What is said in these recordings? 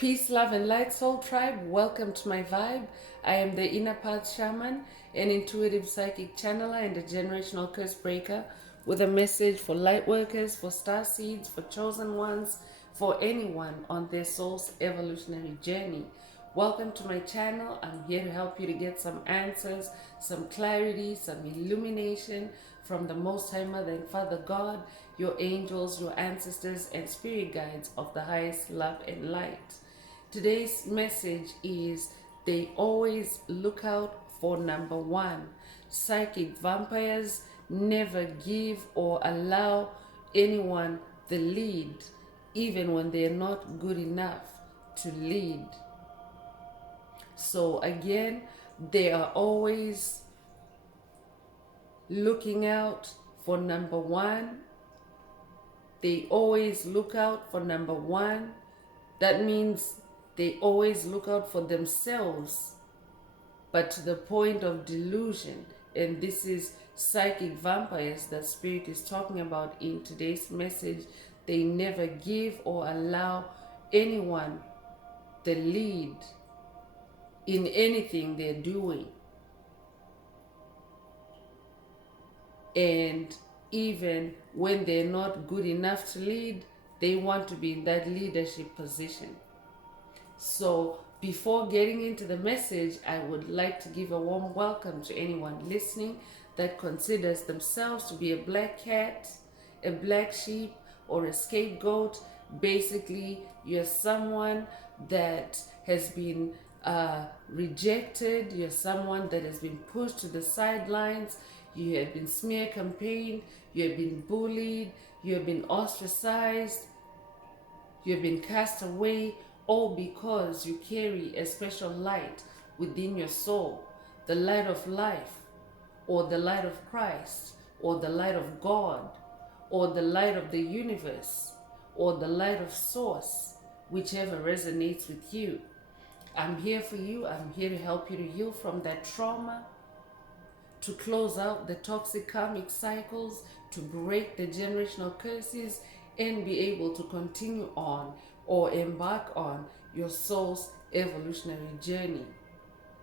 Peace, love, and light, soul tribe. Welcome to my vibe. I am the inner path shaman, an intuitive psychic channeler, and a generational curse breaker with a message for light workers, for star seeds, for chosen ones, for anyone on their soul's evolutionary journey. Welcome to my channel. I'm here to help you to get some answers, some clarity, some illumination from the Most High Mother and Father God, your angels, your ancestors, and spirit guides of the highest love and light. Today's message is they always look out for number one. Psychic vampires never give or allow anyone the lead, even when they're not good enough to lead. So again, they are always looking out for number one. They always look out for number one. That means they always look out for themselves, but to the point of delusion. And this is psychic vampires that Spirit is talking about in today's message. They never give or allow anyone the lead in anything they're doing. And even when they're not good enough to lead, they want to be in that leadership position. So before getting into the message, I would like to give a warm welcome to anyone listening that considers themselves to be a black cat, a black sheep, or a scapegoat. Basically, you're someone that has been rejected, you're someone that has been pushed to the sidelines, you have been smear campaigned, you have been bullied, you have been ostracized, you have been cast away, all because you carry a special light within your soul, the light of life, or the light of Christ, or the light of God, or the light of the universe, or the light of source, whichever resonates with you. I'm here for you. I'm here to help you to heal from that trauma, to close out the toxic karmic cycles, to break the generational curses, and be able to continue on or embark on your soul's evolutionary journey.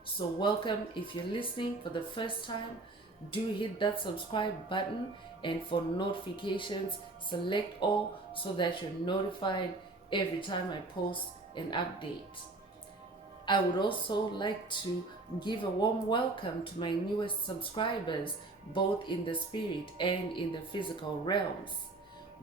So welcome. If you're listening for the first time, do hit that subscribe button, and for notifications, select all so that you're notified every time I post an update. I would also like to give a warm welcome to my newest subscribers, both in the spirit and in the physical realms.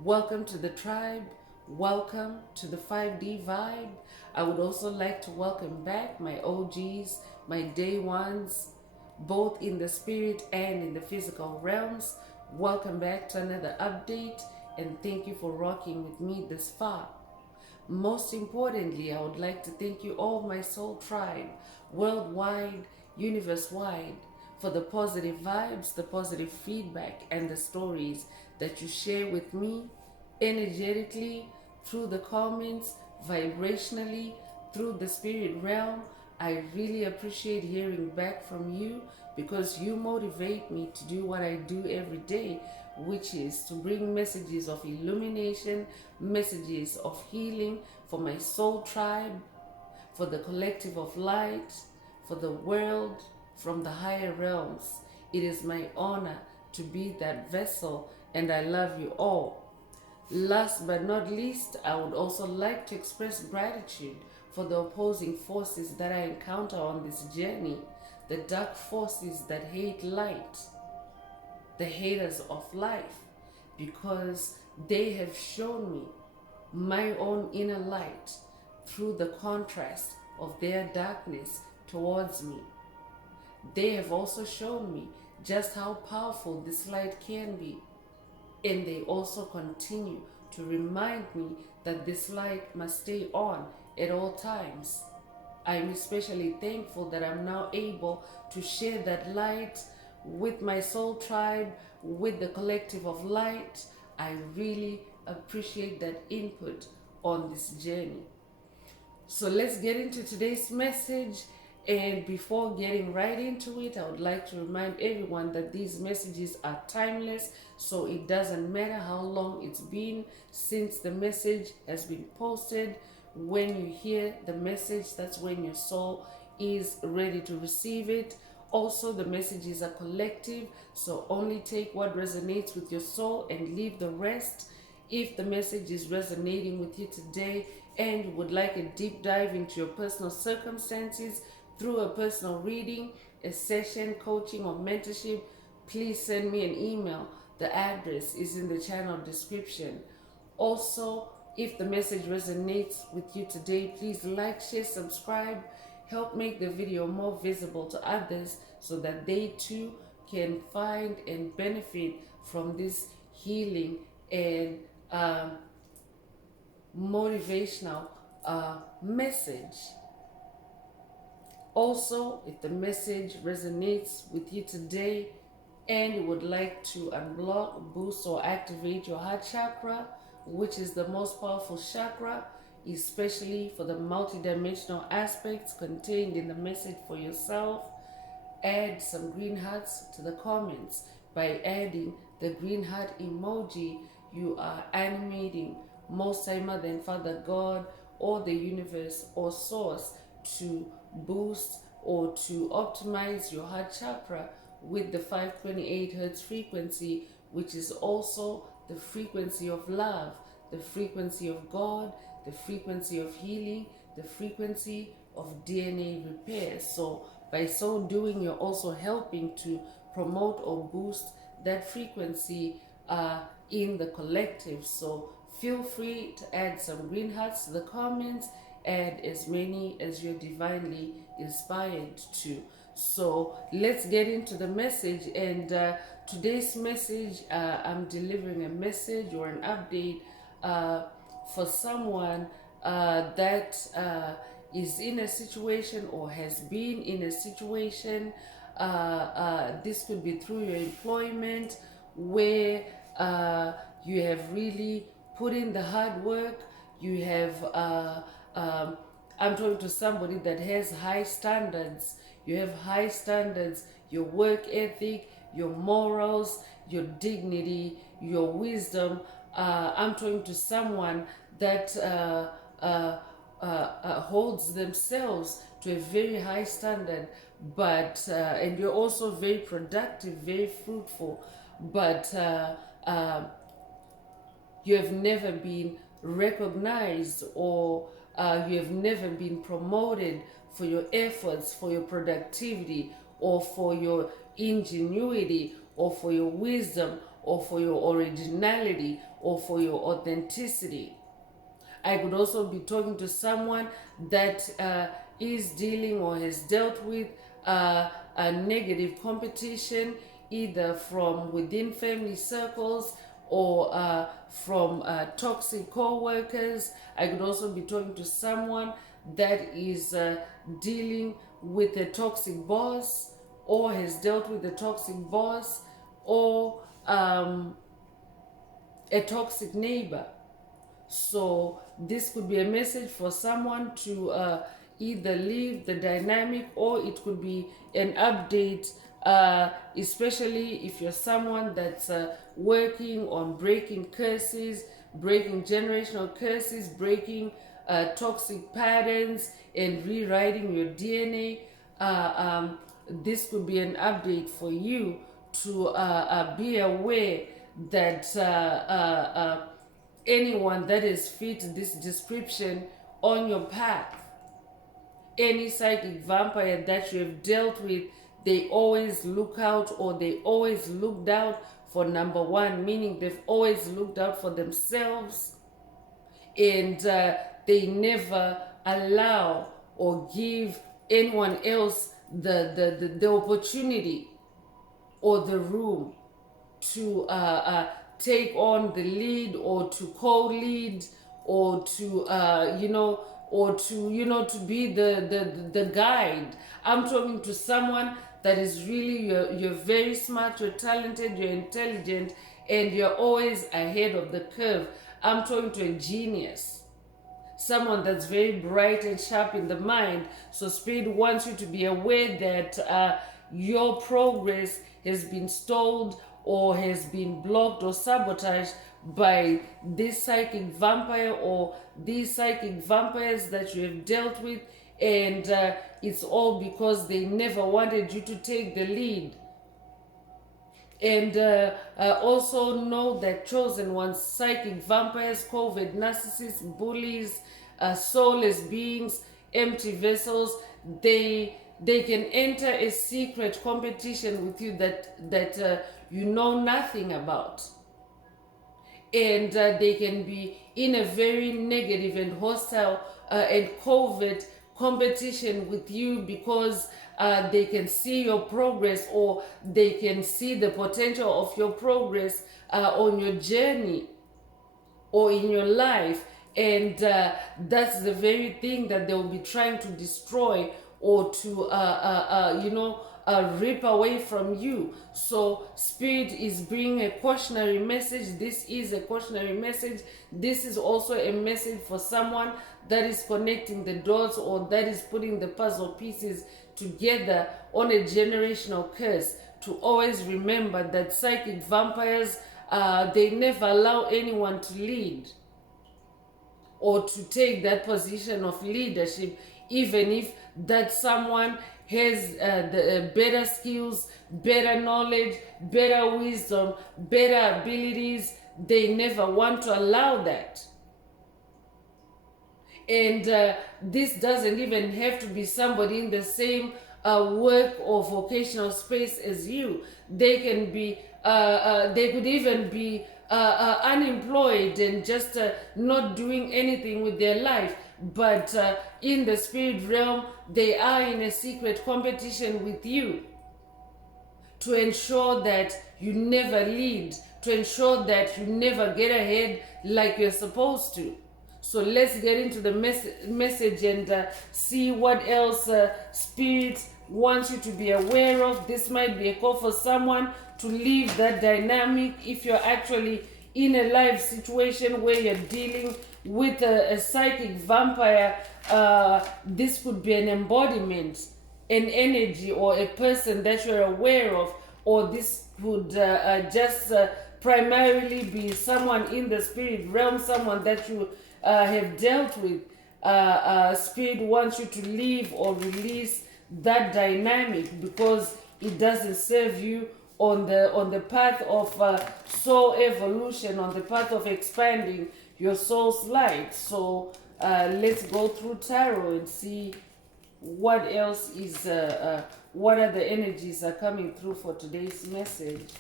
Welcome to the tribe. Welcome to the 5D vibe. I would also like to welcome back my OGs, my day ones, both in the spirit and in the physical realms. Welcome back to another update, and thank you for rocking with me this far. Most importantly, I would like to thank you all, my soul tribe, worldwide, universe-wide, for the positive vibes, the positive feedback, and the stories that you share with me energetically, through the comments, vibrationally, through the spirit realm. I really appreciate hearing back from you, because you motivate me to do what I do every day, which is to bring messages of illumination, messages of healing for my soul tribe, for the collective of light, for the world from the higher realms. It is my honor to be that vessel, and I love you all. Last but not least, I would also like to express gratitude for the opposing forces that I encounter on this journey, the dark forces that hate light, the haters of life, because they have shown me my own inner light through the contrast of their darkness towards me. They have also shown me just how powerful this light can be, and they also continue to remind me that this light must stay on at all times. I'm especially thankful that I'm now able to share that light with my soul tribe, with the collective of light. I really appreciate that input on this journey. So let's get into today's message. And before getting right into it, I would like to remind everyone that these messages are timeless. So it doesn't matter how long it's been since the message has been posted. when you hear the message, that's when your soul is ready to receive it. Also, the messages are collective, so only take what resonates with your soul and leave the rest. If the message is resonating with you today and you would like a deep dive into your personal circumstances through a personal reading, a session, coaching, or mentorship, please send me an email. The address is in the channel description. Also, if the message resonates with you today, please like, share, subscribe. Help make the video more visible to others so that they too can find and benefit from this healing and motivational message. Also, if the message resonates with you today and you would like to unblock, boost, or activate your heart chakra, which is the most powerful chakra, especially for the multidimensional aspects contained in the message for yourself, add some green hearts to the comments. By adding the green heart emoji, you are animating Most High Mother and Father God or the universe or source to boost or to optimize your heart chakra with the 528 hertz frequency, which is also the frequency of love, the frequency of God, the frequency of healing, the frequency of DNA repair. So by so doing, you're also helping to promote or boost that frequency in the collective. So feel free to add some green hearts to the comments, add as many as you're divinely inspired to. So let's get into the message. And today's message, I'm delivering a message or an update for someone that is in a situation or has been in a situation. This could be through your employment where you have really put in the hard work. You have, I'm talking to somebody that has high standards. You have high standards, your work ethic, your morals, your dignity, your wisdom. I'm talking to someone that holds themselves to a very high standard, but and you're also very productive, very fruitful, but you have never been recognized or you have never been promoted for your efforts, for your productivity, or for your ingenuity, or for your wisdom, or for your originality, or for your authenticity. I could also be talking to someone that is dealing or has dealt with a negative competition, either from within family circles or from toxic co-workers. I could also be talking to someone that is dealing with a toxic boss or has dealt with a toxic boss or a toxic neighbor. So this could be a message for someone to either leave the dynamic, or it could be an update, especially if you're someone that's working on breaking curses, breaking generational curses, breaking toxic patterns, and rewriting your DNA. This could be an update for you to be aware that anyone that is fit this description on your path, any psychic vampire that you have dealt with, they always look out, or they always looked out for number one, meaning they've always looked out for themselves, and they never allow or give anyone else the opportunity or the room to take on the lead, or to co-lead, or to to be the guide. I'm talking to someone that is really, you're very smart, you're talented, you're intelligent, and you're always ahead of the curve. I'm talking to a genius, someone that's very bright and sharp in the mind. So Spirit wants you to be aware that your progress has been stalled or has been blocked or sabotaged by this psychic vampire or these psychic vampires that you have dealt with, and it's all because they never wanted you to take the lead. And also know that chosen ones, psychic vampires, covert narcissists, bullies, soulless beings, empty vessels, they can enter a secret competition with you that you know nothing about. And they can be in a very negative and hostile and covert competition with you because they can see your progress, or they can see the potential of your progress on your journey or in your life, and that's the very thing that they will be trying to destroy or to rip away from you. So Spirit is bringing a cautionary message. This is a cautionary message. This is also a message for someone that is connecting the dots, or that is putting the puzzle pieces together on a generational curse, to always remember that psychic vampires, they never allow anyone to lead or to take that position of leadership, even if that someone has the better skills, better knowledge, better wisdom, better abilities. They never want to allow that. And this doesn't even have to be somebody in the same work or vocational space as you. They can be, they could even be unemployed and just not doing anything with their life. But in the spirit realm, they are in a secret competition with you to ensure that you never lead, to ensure that you never get ahead like you're supposed to. So let's get into the message and see what else Spirit wants you to be aware of. This might be a call for someone to leave that dynamic. If you're actually in a life situation where you're dealing with a psychic vampire, this could be an embodiment, an energy, or a person that you're aware of, or this could just primarily be someone in the spirit realm, someone that you have dealt with. Spirit wants you to leave or release that dynamic because it doesn't serve you on the path of soul evolution, on the path of expanding your soul's light. So let's go through tarot and see what else is what other energies are coming through for today's message.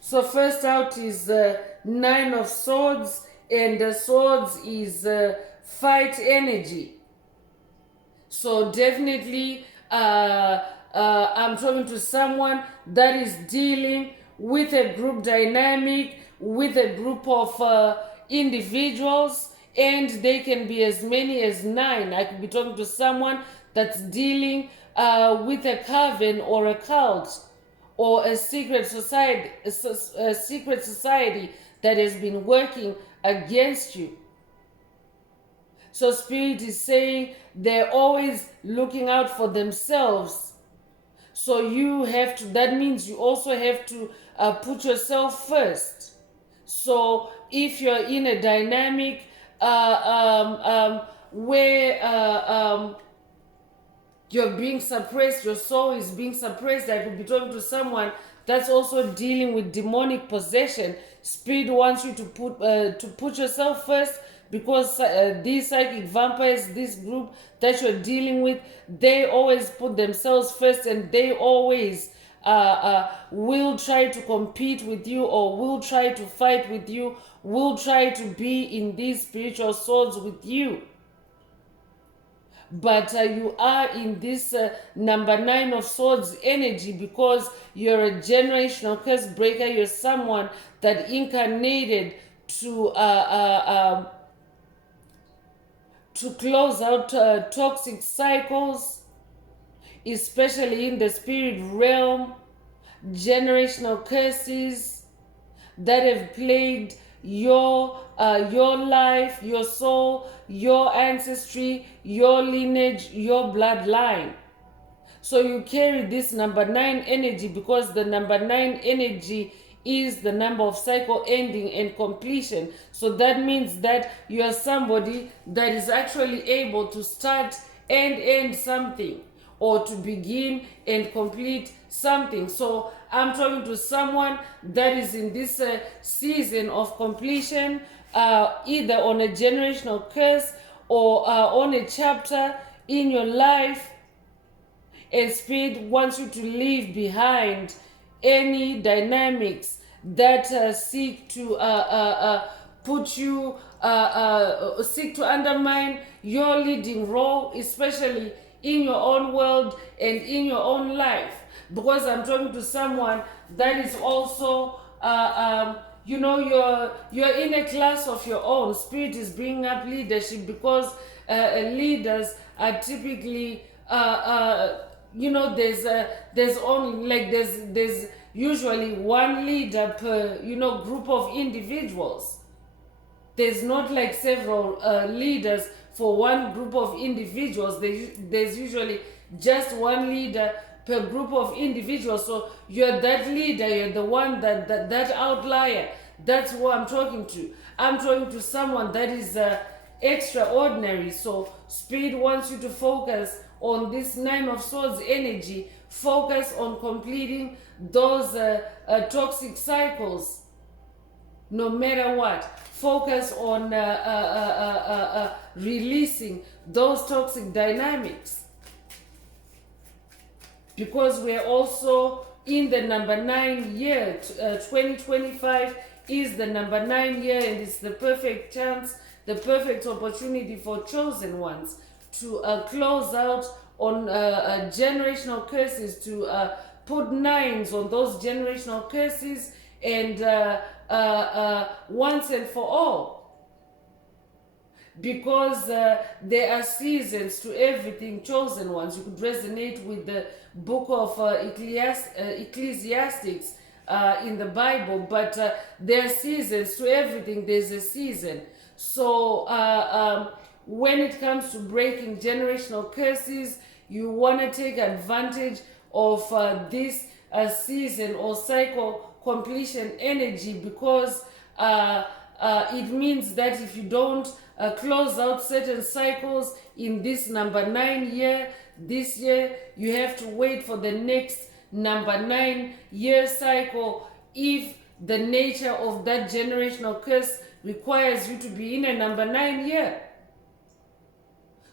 So first out is Nine of Swords, and the Swords is fight energy. So definitely I'm talking to someone that is dealing with a group dynamic, with a group of individuals, and they can be as many as 9. I could be talking to someone that's dealing with a coven or a cult, or a secret society, that has been working against you. So Spirit is saying they're always looking out for themselves. So you have to, that means you also have to put yourself first. So if you're in a dynamic where you're being suppressed, your soul is being suppressed, I could be talking to someone that's also dealing with demonic possession. Spirit wants you to put yourself first, because these psychic vampires, this group that you're dealing with, they always put themselves first, and they always will try to compete with you, or will try to fight with you, will try to be in these spiritual swords with you. But you are in this number 9 of Swords energy because you're a generational curse breaker. You're someone that incarnated to close out toxic cycles, especially in the spirit realm, generational curses that have plagued your life, your soul, your ancestry, your lineage, your bloodline. So you carry this number 9 energy because the number 9 energy is the number of cycle ending and completion. So that means that you are somebody that is actually able to start and end something, or to begin and complete something. So I'm talking to someone that is in this season of completion, either on a generational curse or on a chapter in your life, and Spirit wants you to leave behind any dynamics that seek to put you, seek to undermine your leading role, especially in your own world and in your own life. Because I'm talking to someone that is also, you're in a class of your own. Spirit is bringing up leadership because leaders are typically, there's only like there's usually one leader per group of individuals. There's not like several leaders for one group of individuals. There's usually just one leader per group of individuals. So you're that leader, you're the one that outlier. That's who I'm talking to. I'm talking to someone that is extraordinary. So Spirit wants you to focus on this 9 of Swords energy. Focus on completing those toxic cycles, no matter what. Focus on releasing those toxic dynamics, because we're also in the number 9 year. 2025 is the number 9 year, and it's the perfect chance, the perfect opportunity for chosen ones to close out on generational curses, to put 9s on those generational curses, and once and for all. Because there are seasons to everything, chosen ones. You could resonate with the book of Ecclesiastics in the Bible, but there are seasons to everything. There's a season. So when it comes to breaking generational curses, you want to take advantage of this season or cycle completion energy, because it means that if you don't close out certain cycles in this number 9 year, this year, you have to wait for the next number 9 year cycle if the nature of that generational curse requires you to be in a number 9 year.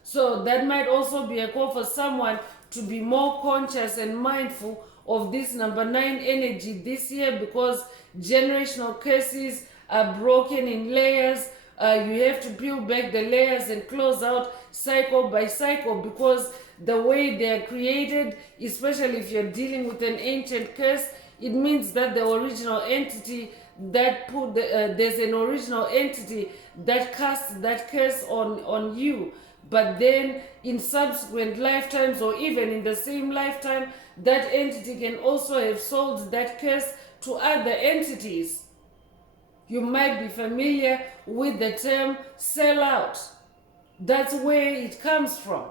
So that might also be a call for someone to be more conscious and mindful of this number 9 energy this year, because generational curses are broken in layers. You have to peel back the layers and close out cycle by cycle, because the way they are created, especially if you're dealing with an ancient curse, it means that the original entity that put there's an original entity that casts that curse on you. But then in subsequent lifetimes, or even in the same lifetime, that entity can also have sold that curse to other entities. You might be familiar with the term sell out. That's where it comes from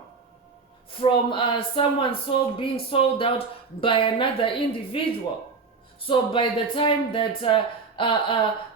someone's soul being sold out by another individual. So by the time that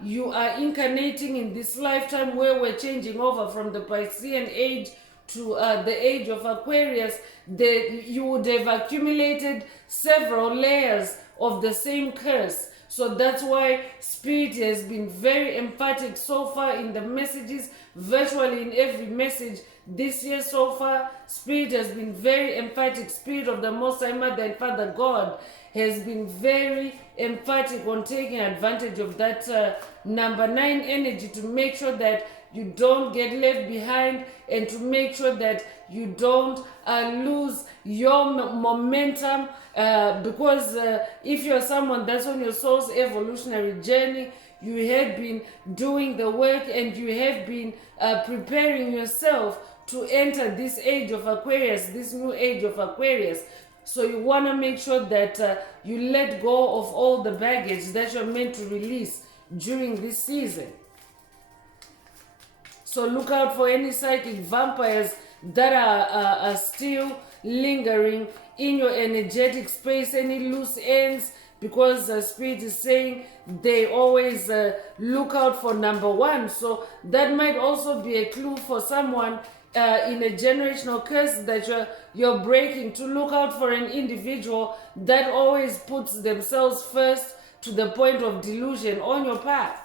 you are incarnating in this lifetime, where we're changing over from the Piscean age to the age of Aquarius, you would have accumulated several layers of the same curse. So that's why Spirit has been very emphatic so far in the messages, virtually in every message this year so far. Spirit has been very emphatic. Spirit of the Most High Mother and Father God has been very emphatic on taking advantage of that number 9 energy, to make sure that you don't get left behind, and to make sure that you don't lose your momentum, because if you're someone that's on your soul's evolutionary journey, you have been doing the work, and you have been preparing yourself to enter this age of Aquarius, this new age of Aquarius. So you want to make sure that you let go of all the baggage that you're meant to release during this season. So look out for any psychic vampires that are still lingering in your energetic space, any loose ends, because the spirit is saying they always look out for number one. So that might also be a clue for someone in a generational curse that you're breaking, to look out for an individual that always puts themselves first to the point of delusion on your path.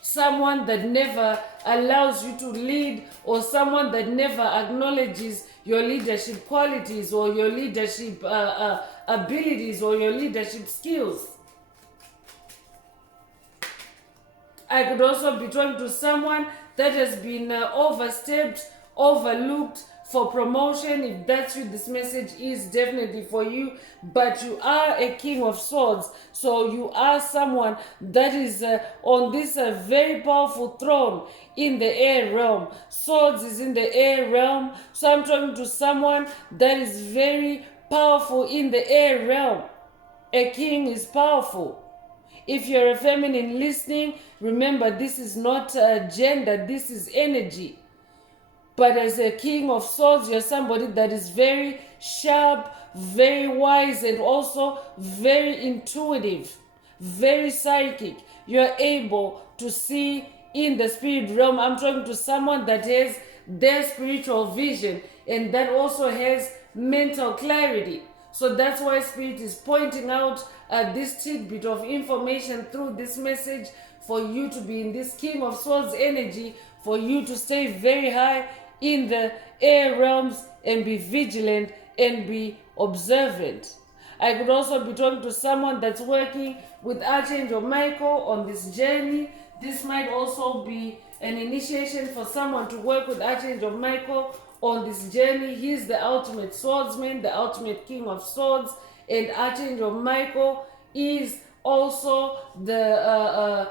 Someone that never allows you to lead, or someone that never acknowledges your leadership qualities or your leadership abilities or your leadership skills. I could also be talking to someone that has been overstepped, overlooked for promotion. If that's you, this message is definitely for you. But you are a king of swords, so you are someone that is on this very powerful throne in the air realm. Swords is in the air realm, so I'm talking to someone that is very powerful in the air realm. A king is powerful. If you're a feminine listening, remember this is not gender, this is energy. But as a king of swords, you're somebody that is very sharp, very wise, and also very intuitive, very psychic. You're able to see in the spirit realm. I'm talking to someone that has their spiritual vision and that also has mental clarity. So that's why Spirit is pointing out this tidbit of information through this message, for you to be in this King of Swords energy, for you to stay very high in the air realms and be vigilant and be observant. I could also be talking to someone that's working with Archangel Michael on this journey. This might also be an initiation for someone to work with Archangel Michael on this journey. He's the ultimate swordsman, the ultimate king of swords, and Archangel Michael is also the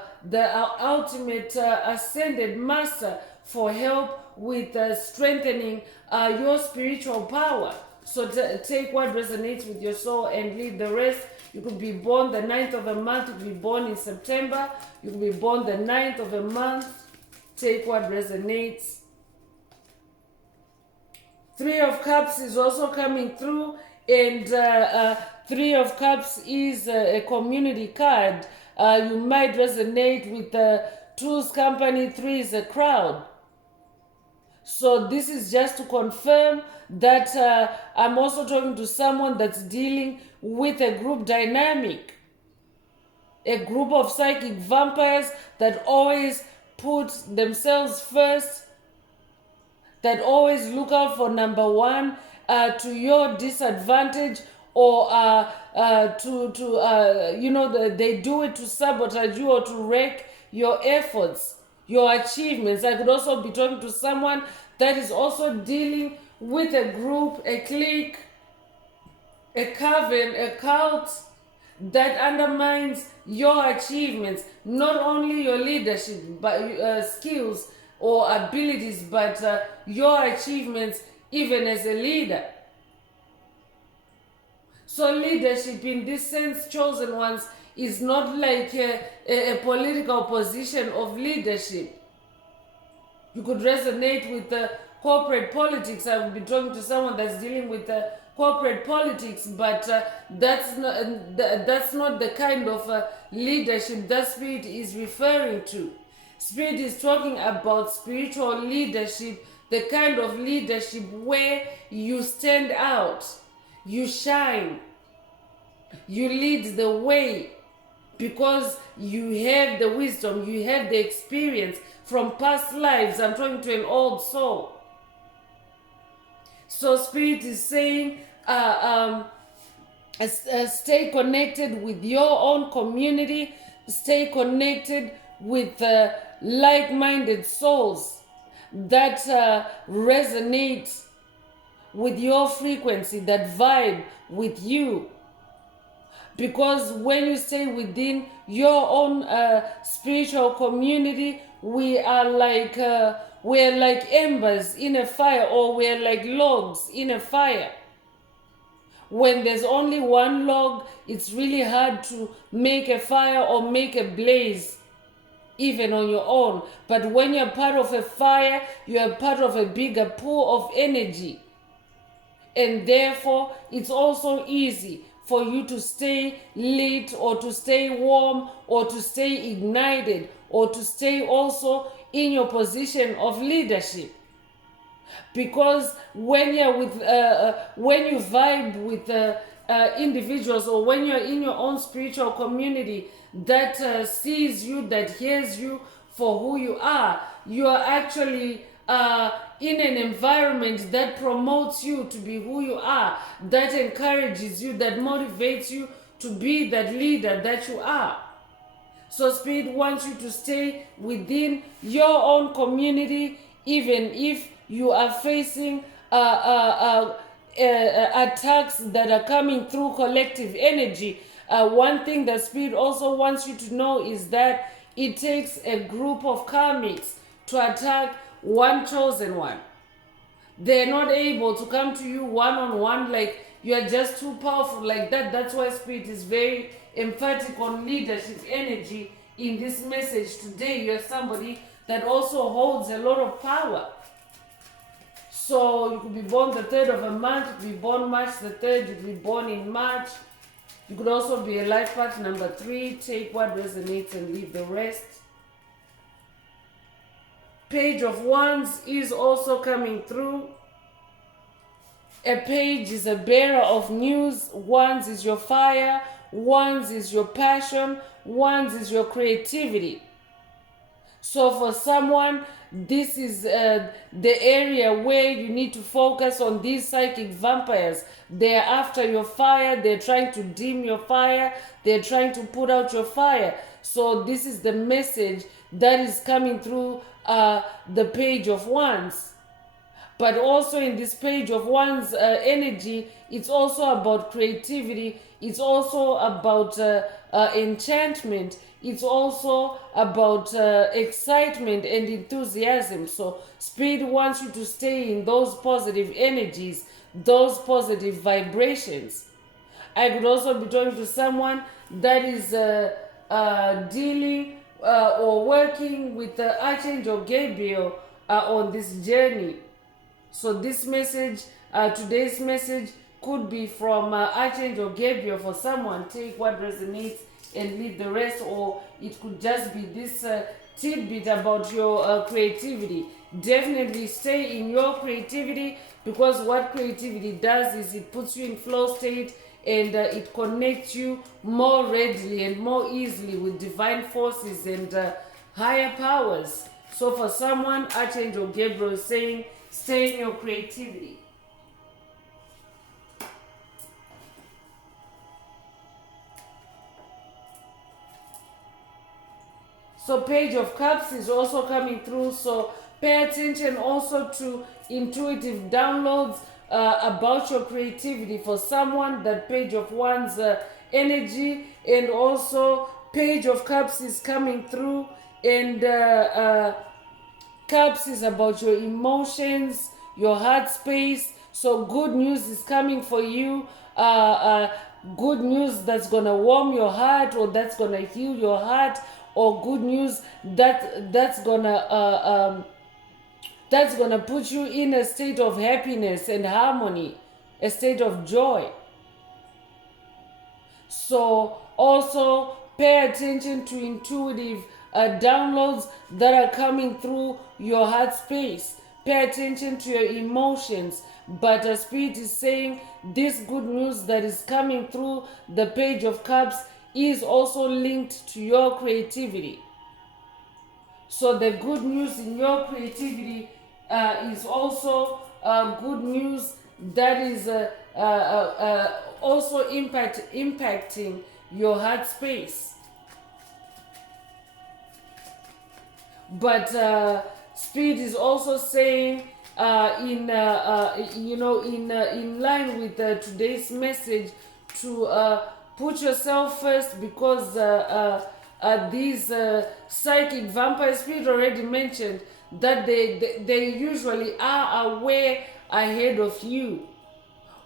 ultimate ascended master for help with strengthening your spiritual power. So take what resonates with your soul and leave the rest. You could be born the 9th of a month, you could be born in September, you could be born the 9th of a month. Take what resonates. Three of Cups is also coming through, and Three of Cups is a community card. You might resonate with two's company, three is a crowd. So this is just to confirm that I'm also talking to someone that's dealing with a group dynamic. A group of psychic vampires that always put themselves first, that always look out for number one to your disadvantage, or they do it to sabotage you or to wreck your efforts, your achievements. I could also be talking to someone that is also dealing with a group, a clique, a coven, a cult that undermines your achievements, not only your leadership but skills or abilities, but your achievements even as a leader. So leadership in this sense, chosen ones, is not like a political position of leadership. You could resonate with corporate politics. I would be talking to someone that's dealing with corporate politics, but that's not the kind of leadership that Spirit is referring to. Spirit is talking about spiritual leadership, the kind of leadership where you stand out, you shine, you lead the way, because you have the wisdom, you have the experience from past lives. I'm talking to an old soul. So Spirit is saying, stay connected with your own community, stay connected with like-minded souls that resonate with your frequency, that vibe with you. Because when you stay within your own spiritual community, we are like embers in a fire, or we're like logs in a fire. When there's only one log, it's really hard to make a fire or make a blaze. even on your own. But when you're part of a fire, you're part of a bigger pool of energy. And therefore, it's also easy for you to stay lit, or to stay warm, or to stay ignited, or to stay also in your position of leadership. Because when you're with when you vibe with individuals, or when you're in your own spiritual community that sees you, that hears you for who you are actually in an environment that promotes you to be who you are, that encourages you, that motivates you to be that leader that you are. So Spirit wants you to stay within your own community, even if you are facing attacks that are coming through collective energy. One thing that Spirit also wants you to know is that it takes a group of karmics to attack one chosen one. They're not able to come to you one-on-one, like you are just too powerful like that. That's why Spirit is very emphatic on leadership energy in this message today. You're somebody that also holds a lot of power. So you could be born the 3rd of a month, you could be born March the 3rd, you could be born in March. You could also be a life path number 3. Take what resonates and leave the rest. Page of Wands is also coming through. A page is a bearer of news. Wands is your fire. Wands is your passion. Wands is your creativity. So for someone, this is the area where you need to focus on these psychic vampires. They're after your fire. They're trying to dim your fire. They're trying to put out your fire. So this is the message that is coming through the page of Wands. But also in this page of Wands energy, it's also about creativity. It's also about enchantment. It's also about excitement and enthusiasm. So Spirit wants you to stay in those positive energies, those positive vibrations. I could also be talking to someone that is dealing or working with Archangel Gabriel on this journey. So this message, today's message, could be from Archangel Gabriel for someone. Take what resonates and leave the rest, or it could just be this tidbit about your creativity. Definitely stay in your creativity, because what creativity does is it puts you in flow state, and it connects you more readily and more easily with divine forces and higher powers. So for someone, Archangel Gabriel is saying, stay in your creativity. So Page of Cups is also coming through. So pay attention also to intuitive downloads about your creativity. For someone, that Page of Wands energy, and also Page of Cups is coming through, and Cups is about your emotions, your heart space. So good news is coming for you. Good news that's gonna warm your heart, or that's gonna heal your heart, or good news that's gonna put you in a state of happiness and harmony, a state of joy. So also pay attention to intuitive downloads that are coming through your heart space. Pay attention to your emotions. But Spirit is saying this good news that is coming through the Page of Cups is also linked to your creativity. So the good news in your creativity is also good news that is also impacting your heart space. But Spirit is also saying, in line with today's message, to put yourself first, because these psychic vampire, Spirit already mentioned that they usually are aware ahead of you,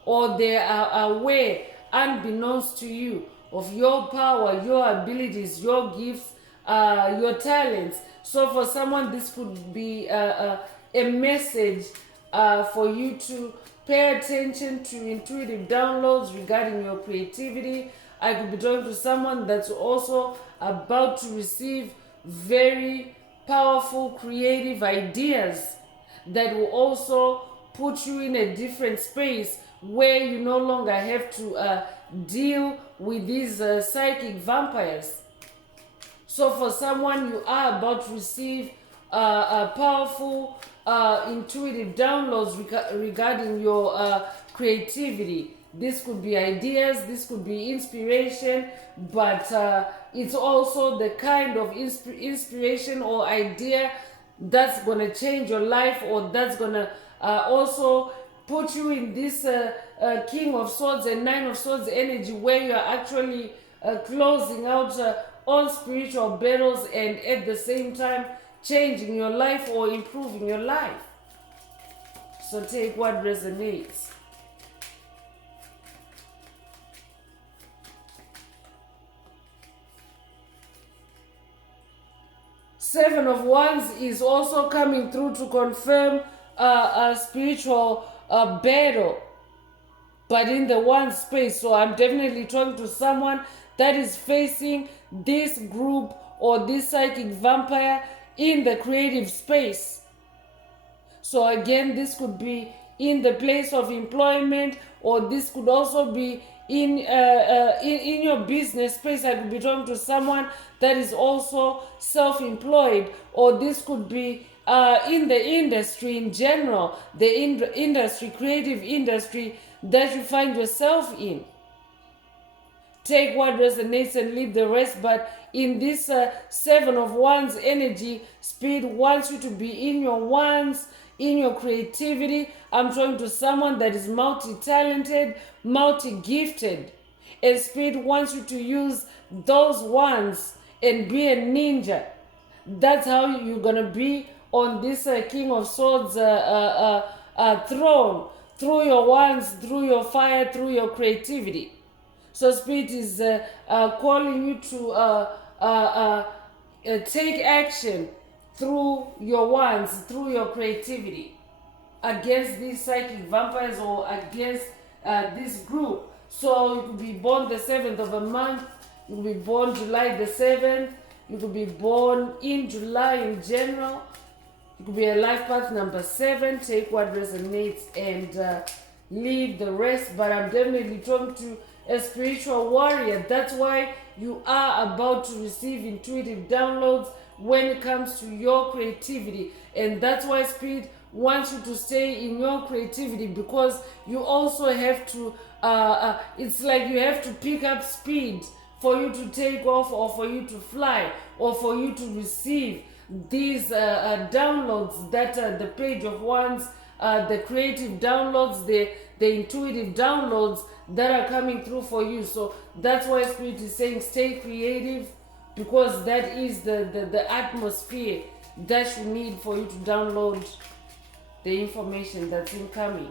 or they are aware unbeknownst to you of your power, your abilities, your gifts, your talents. So for someone, this could be a message for you to pay attention to intuitive downloads regarding your creativity. I could be talking to someone that's also about to receive very powerful creative ideas that will also put you in a different space where you no longer have to deal with these psychic vampires. So for someone, you are about to receive powerful intuitive downloads regarding your creativity. This could be ideas, this could be inspiration, but it's also the kind of inspiration or idea that's going to change your life, or that's going to also put you in this King of Swords and Nine of Swords energy, where you're actually closing out all spiritual battles and at the same time changing your life or improving your life. So take what resonates. Seven of Wands is also coming through to confirm a spiritual battle, but in the one space. So I'm definitely talking to someone that is facing this group or this psychic vampire in the creative space. So again, this could be in the place of employment, or this could also be in your business space. I could be talking to someone that is also self-employed, or this could be in the industry in general, the industry, creative industry that you find yourself in. Take what resonates and leave the rest. But in this Seven of Wands energy, Spirit wants you to be in your wands, in your creativity. I'm talking to someone that is multi-talented, multi-gifted, and Spirit wants you to use those wands and be a ninja. That's how you're gonna be on this King of Swords throne, through your wands, through your fire, through your creativity. So Spirit is calling you to take action through your wands, through your creativity, against these psychic vampires or against this group. So you could be born the 7th of a month, you could be born July the 7th, you could be born in July in general, you could be a life path number 7. Take what resonates and leave the rest. But I'm definitely talking to a spiritual warrior. That's why you are about to receive intuitive downloads when it comes to your creativity. And that's why Spirit wants you to stay in your creativity, because you also have to it's like you have to pick up speed for you to take off, or for you to fly, or for you to receive these downloads that the Page of Wands, the creative downloads, the intuitive downloads that are coming through for you. So that's why Spirit is saying stay creative, because that is the atmosphere that you need for you to download the information that's incoming.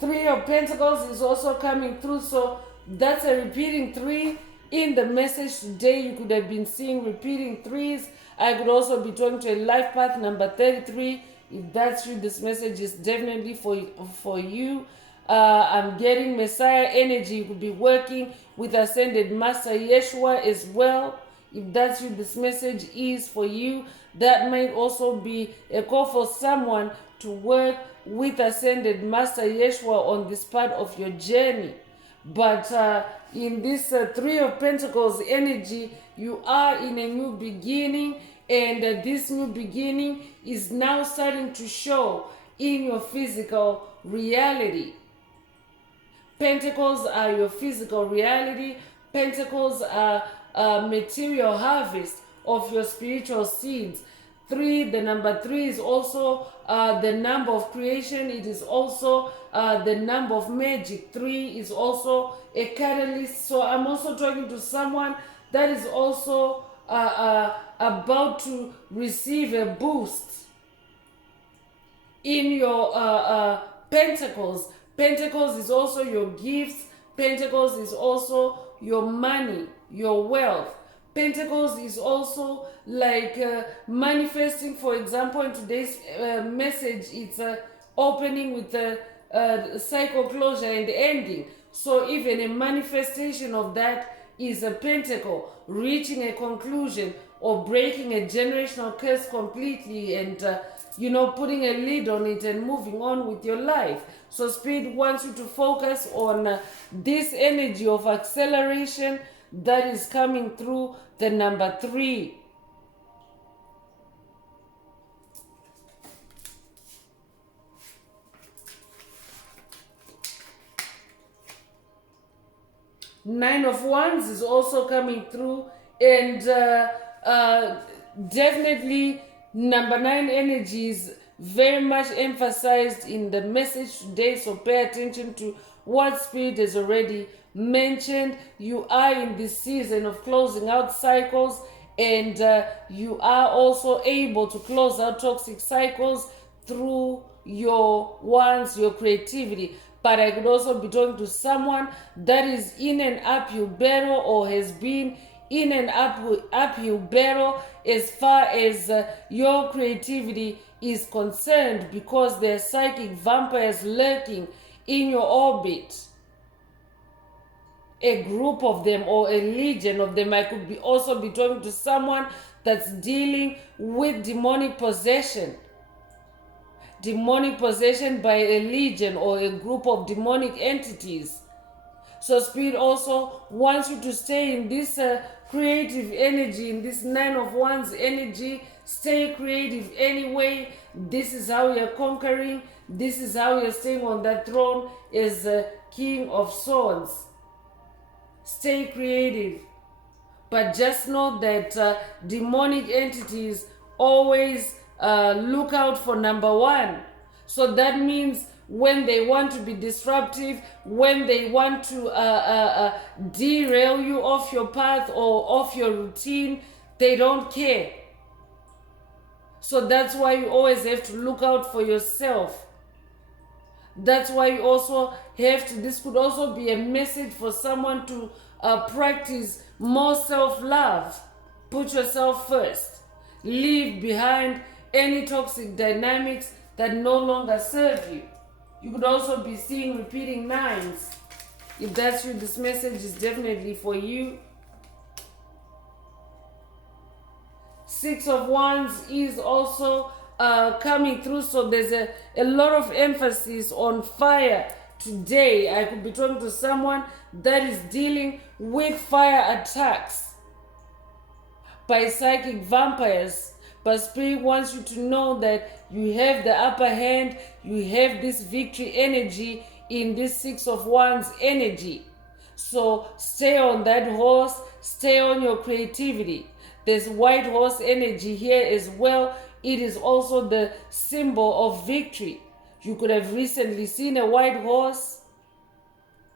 Three of Pentacles is also coming through, so that's a repeating 3 in the message today. You could have been seeing repeating 3s. I could also be talking to a life path number 33. If that's you, this message is definitely for you. I'm getting Messiah energy. You could be working with Ascended Master Yeshua as well. If that's you, this message is for you. That might also be a call for someone to work with Ascended Master Yeshua on this part of your journey. But in this Three of Pentacles energy, you are in a new beginning, and this new beginning is now starting to show in your physical reality. Pentacles are your physical reality. Pentacles are material harvest of your spiritual seeds. 3, the number 3 is also the number of creation. It is also the number of magic. 3 is also a catalyst. So I'm also talking to someone that is also about to receive a boost in your Pentacles. Pentacles is also your gifts. Pentacles is also your money, your wealth. Pentacles is also like manifesting. For example, in today's message, it's opening with the cycle closure and ending. So even a manifestation of that is a pentacle, reaching a conclusion or breaking a generational curse completely and putting a lid on it and moving on with your life. So Spirit wants you to focus on this energy of acceleration that is coming through the number 3. Nine of Wands is also coming through, and definitely number 9 energy is very much emphasized in the message today. So pay attention to what Spirit has already mentioned. You are in this season of closing out cycles, and you are also able to close out toxic cycles through your wands, your creativity. But I could also be talking to someone that is in an uphill battle or has been in an uphill battle as far as your creativity is concerned, because there are psychic vampires lurking in your orbit. A group of them or a legion of them. I could also be talking to someone that's dealing with demonic possession. Demonic possession by a legion or a group of demonic entities. So Spirit also wants you to stay in this creative energy, in this 9 of Wands energy. Stay creative anyway. This is how you're conquering. This is how you're staying on that throne as King of Swords. Stay creative. But just know that demonic entities always look out for number 1. So that means when they want to be disruptive, when they want to derail you off your path or off your routine, they don't care. So that's why you always have to look out for yourself. That's why you also have to, this could also be a message for someone to practice more self-love. Put yourself first. Leave behind any toxic dynamics that no longer serve you. You could also be seeing repeating 9s. If that's you, this message is definitely for you. 6 of Wands is also coming through. So there's a lot of emphasis on fire today. I could be talking to someone that is dealing with fire attacks by psychic vampires. But Spirit wants you to know that you have the upper hand. You have this victory energy in this 6 of Wands energy. So stay on that horse. Stay on your creativity. There's white horse energy here as well. It is also the symbol of victory. You could have recently seen a white horse,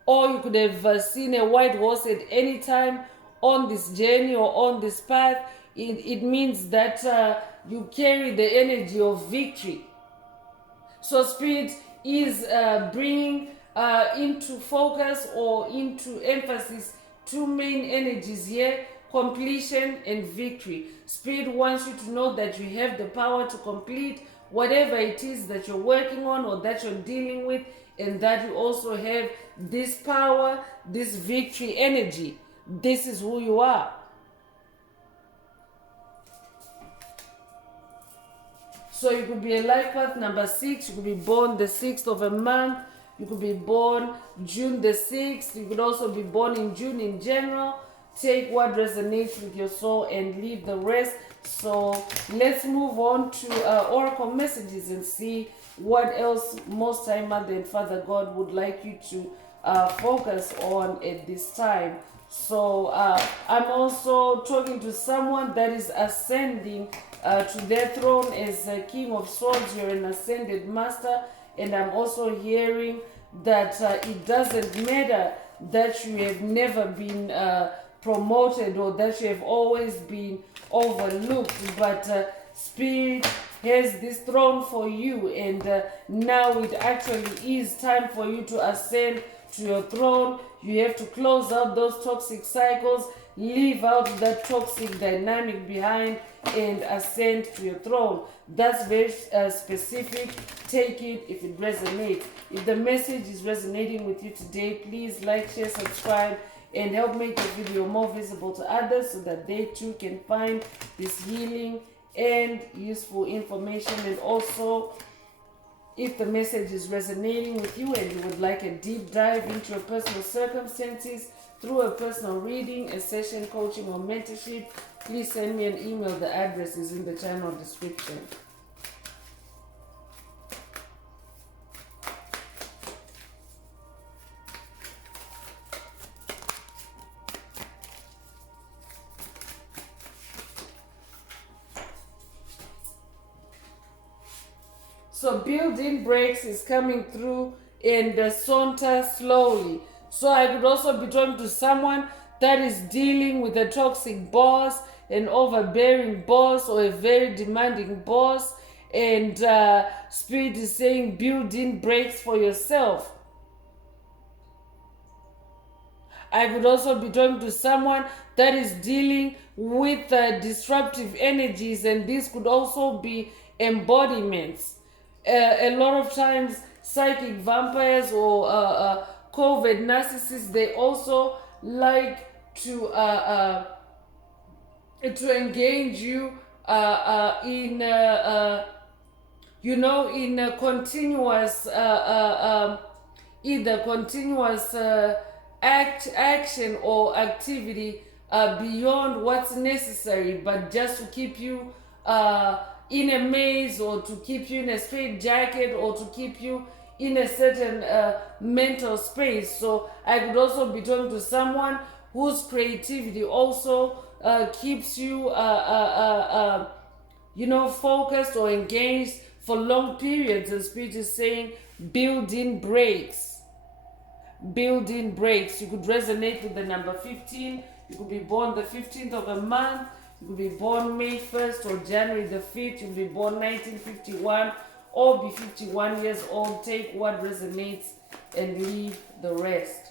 or you could have seen a white horse at any time on this journey or on this path. It means that you carry the energy of victory. So Spirit is bringing into focus or into emphasis 2 main energies here: completion and victory. Spirit wants you to know that you have the power to complete whatever it is that you're working on or that you're dealing with, and that you also have this power, this victory energy. This is who you are. So you could be a life path number 6. You could be born the 6th of a month. You could be born June the 6th. You could also be born in June in general. Take what resonates with your soul and leave the rest. So let's move on to oracle messages and see what else Most High Mother and Father God would like you to focus on at this time. So I'm also talking to someone that is ascending to their throne as King of Swords. You're an ascended master, and I'm also hearing that it doesn't matter that you have never been promoted or that you have always been overlooked, but Spirit has this throne for you, and now it actually is time for you to ascend to your throne. You have to close out those toxic cycles, leave out that toxic dynamic behind, and ascend to your throne. That's very specific. Take it if it resonates. If the message is resonating with you today, please like, share, subscribe, and help make the video more visible to others so that they too can find this healing and useful information. And also, if the message is resonating with you and you would like a deep dive into your personal circumstances through a personal reading, a session, coaching, or mentorship, please send me an email. The address is in the channel description. So built-in brakes is coming through and saunter slowly. So I could also be talking to someone that is dealing with a toxic boss, an overbearing boss, or a very demanding boss. And Spirit is saying build-in brakes for yourself. I could also be talking to someone that is dealing with disruptive energies, and this could also be embodiments. A lot of times psychic vampires or covert narcissists, they also like to engage you in in a continuous either continuous action or activity beyond what's necessary, but just to keep you in a maze, or to keep you in a straight jacket, or to keep you in a certain mental space. So I could also be talking to someone whose creativity also keeps you focused or engaged for long periods. The Spirit is saying build-in breaks. Build-in breaks. You could resonate with the number 15. You could be born the 15th of a month. You could be born May 1st or January the 5th. You could be born 1951 or be 51 years old. Take what resonates and leave the rest.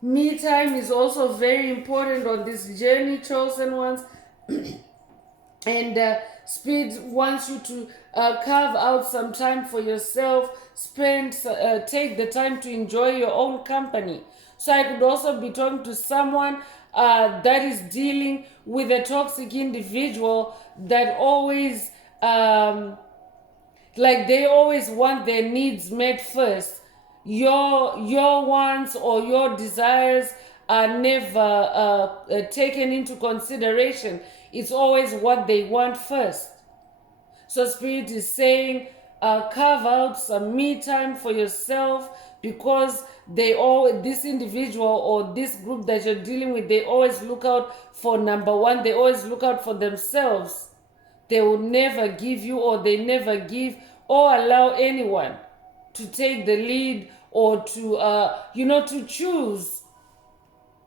Me time is also very important on this journey, chosen ones. And Spirit wants you to carve out some time for yourself. Take the time to enjoy your own company. So I could also be talking to someone that is dealing with a toxic individual that always, they always want their needs met first. Your wants or your desires are never taken into consideration. It's always what they want first. So Spirit is saying carve out some me time for yourself, because this individual or this group that you're dealing with, they always look out for number one. They always look out for themselves. They will never give you, or they never give or allow anyone to take the lead, or to choose,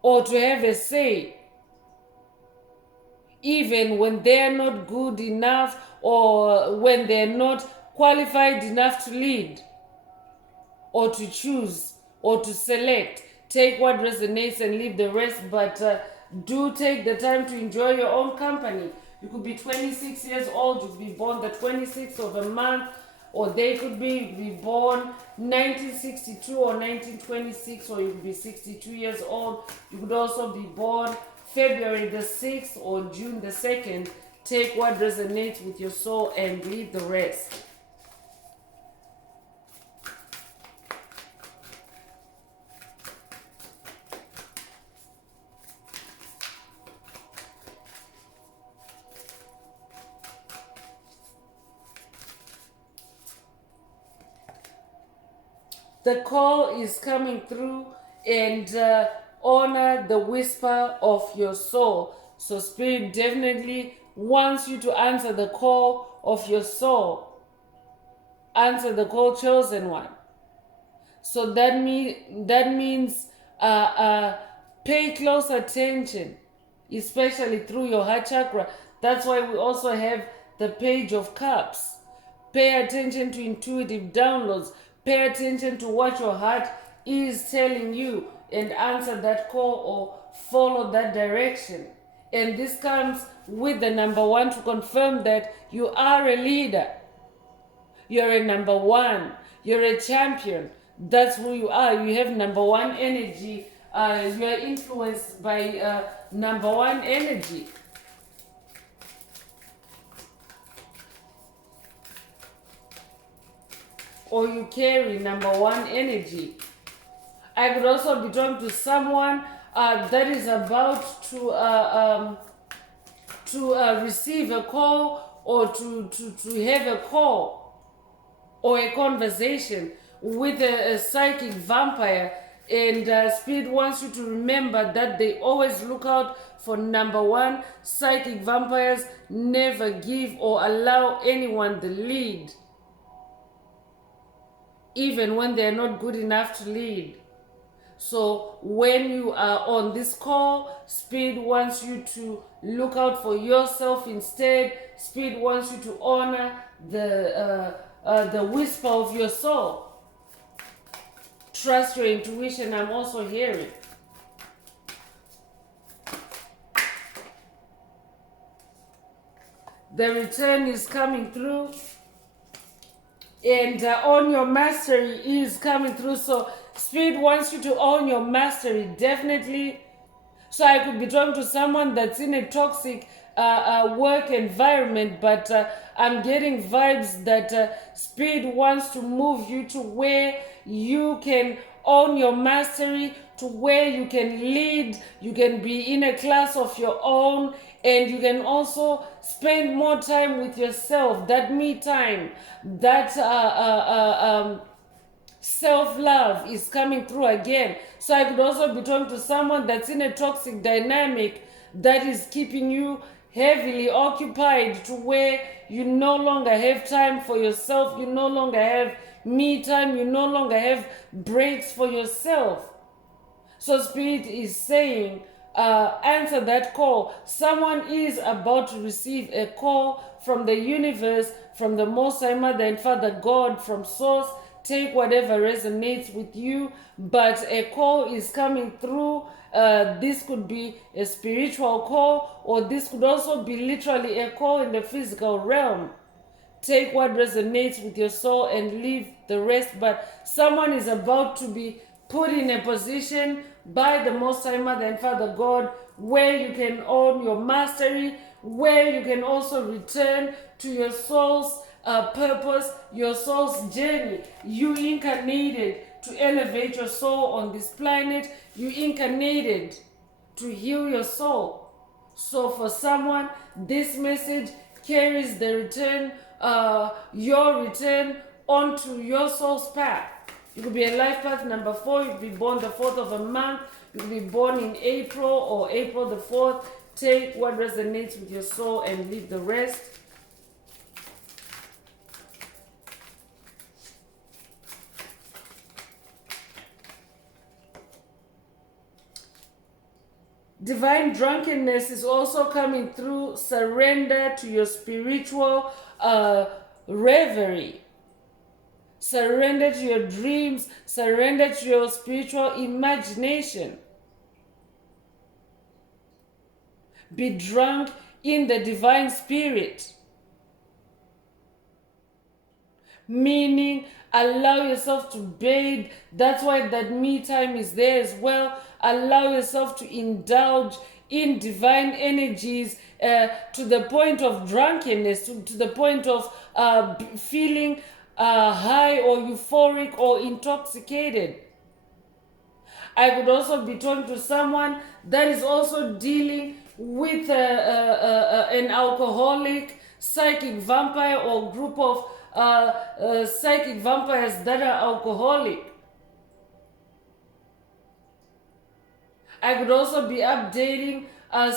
or to have a say, even when they're not good enough, or when they're not qualified enough to lead, or to choose, or to select. Take what resonates and leave the rest, but do take the time to enjoy your own company. You could be 26 years old, you could be born the 26th of a month, or they could be born 1962 or 1926, or you could be 62 years old. You could also be born February the 6th or June the 2nd. Take what resonates with your soul and leave the rest. The call is coming through, and honor the whisper of your soul. So Spirit definitely wants you to answer the call of your soul. Answer the call, chosen one. So that means pay close attention, especially through your heart chakra. That's why we also have the Page of Cups. Pay attention to intuitive downloads. Pay attention to what your heart is telling you and answer that call or follow that direction. And this comes with the number one to confirm that you are a leader. You're a number one. You're a champion. That's who you are. You have number one energy. You are influenced by number one energy. Or you carry number one energy. I could also be talking to someone that is about to receive a call or to have a call or a conversation with a psychic vampire, and Spirit wants you to remember that they always look out for number one. Psychic vampires never give or allow anyone the lead, even when they're not good enough to lead. So when you are on this call, Spirit wants you to look out for yourself instead. Spirit wants you to honor the whisper of your soul. Trust your intuition, I'm also hearing. The return is coming through. And own your mastery is coming through. So Spirit wants you to own your mastery, definitely. So I could be talking to someone that's in a toxic work environment, but I'm getting vibes that Spirit wants to move you to where you can own your mastery, to where you can lead, you can be in a class of your own, and you can also spend more time with yourself, that me time, that self-love is coming through again. So I could also be talking to someone that's in a toxic dynamic that is keeping you heavily occupied to where you no longer have time for yourself, you no longer have me time, you no longer have breaks for yourself. So Spirit is saying, answer that call. Someone is about to receive a call from the universe, from the Most High Mother and Father God, from Source. Take whatever resonates with you, but a call is coming through. This could be a spiritual call, or this could also be literally a call in the physical realm. Take what resonates with your soul and leave the rest. But someone is about to be put in a position by the Most High Mother and Father God where you can own your mastery, where you can also return to your soul's purpose, your soul's journey. You incarnated to elevate your soul on this planet. You incarnated to heal your soul. So for someone, this message carries the return, your return onto your soul's path. You could be a life path number 4. You could be born the 4th of a month. You could be born in April or April the 4th. Take what resonates with your soul and leave the rest. Divine drunkenness is also coming through. Surrender to your spiritual reverie. Surrender to your dreams. Surrender to your spiritual imagination. Be drunk in the divine spirit. Meaning, allow yourself to bathe. That's why that me time is there as well. Allow yourself to indulge in divine energies to the point of drunkenness, to the point of feeling high or euphoric or intoxicated. I could also be talking to someone that is also dealing with an alcoholic, psychic vampire, or group of psychic vampires that are alcoholic. I could also be updating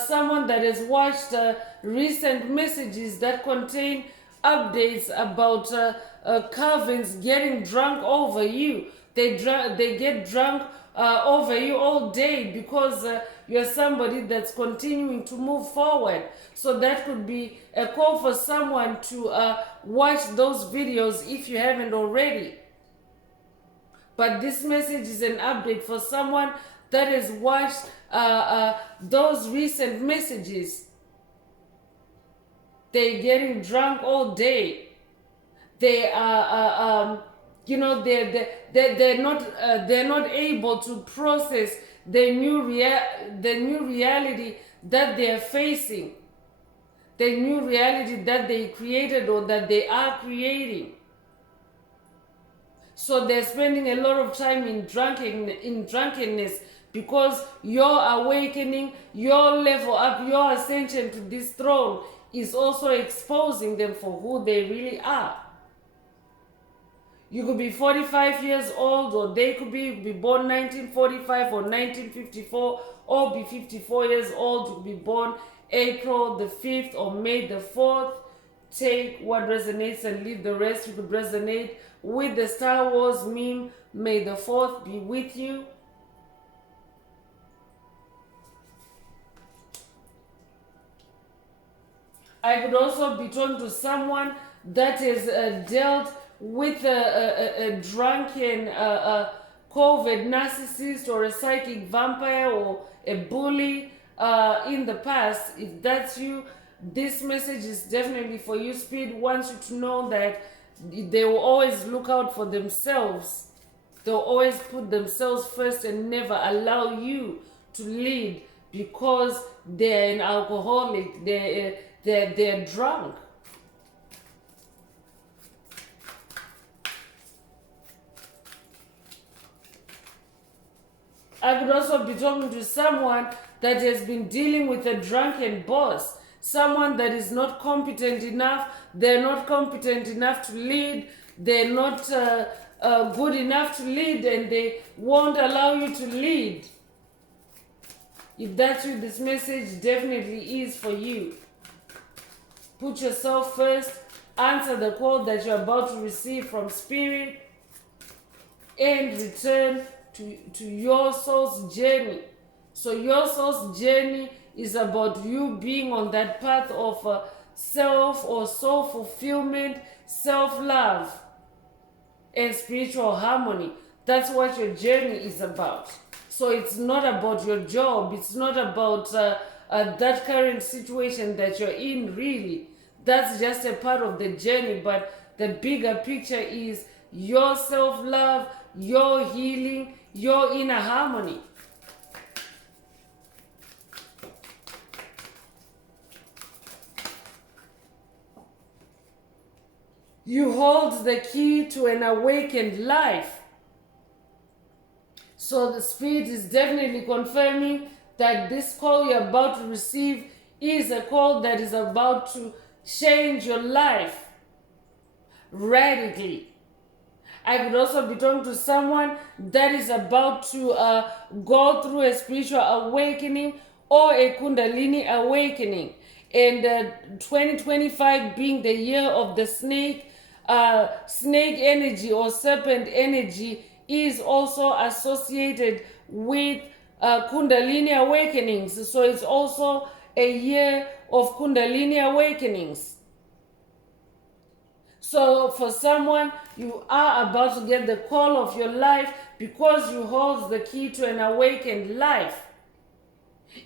someone that has watched recent messages that contain updates about covens getting drunk over you. They get drunk over you all day because you're somebody that's continuing to move forward. So that could be a call for someone to watch those videos if you haven't already. But this message is an update for someone that has watched those recent messages. They're getting drunk all day. They are, they're not able to process the new reality that they are facing, the new reality that they created or that they are creating. So they're spending a lot of time in drunkenness because your awakening, your level up, your ascension to this throne is also exposing them for who they really are. You could be 45 years old, or you could be born 1945 or 1954, or be 54 years old. You could be born April the 5th or May the 4th. Take what resonates and leave the rest. You could resonate with the Star Wars meme, May the 4th be with you. I could also be talking to someone that has dealt with a drunken covert narcissist or a psychic vampire or a bully in the past. If that's you, this message is definitely for you. Spirit wants you to know that they will always look out for themselves. They'll always put themselves first and never allow you to lead because they're an alcoholic, they're drunk. I could also be talking to someone that has been dealing with a drunken boss, someone that is not competent enough. They're not competent enough to lead. They're not good enough to lead, and they won't allow you to lead. If that's you, this message definitely is for you. Put yourself first. Answer the call that you're about to receive from Spirit, and return to your soul's journey. So your soul's journey is about you being on that path of self or soul fulfillment, self-love, and spiritual harmony. That's what your journey is about. So it's not about your job. It's not about that current situation that you're in, really. That's just a part of the journey. But the bigger picture is your self-love, your healing, your inner harmony. You hold the key to an awakened life. So the Spirit is definitely confirming that this call you're about to receive is a call that is about to change your life radically. I could also be talking to someone that is about to go through a spiritual awakening or a Kundalini awakening. And 2025 being the year of the snake, snake energy or serpent energy is also associated with Kundalini awakenings. So it's also a year of Kundalini awakenings. So for someone, you are about to get the call of your life because you hold the key to an awakened life.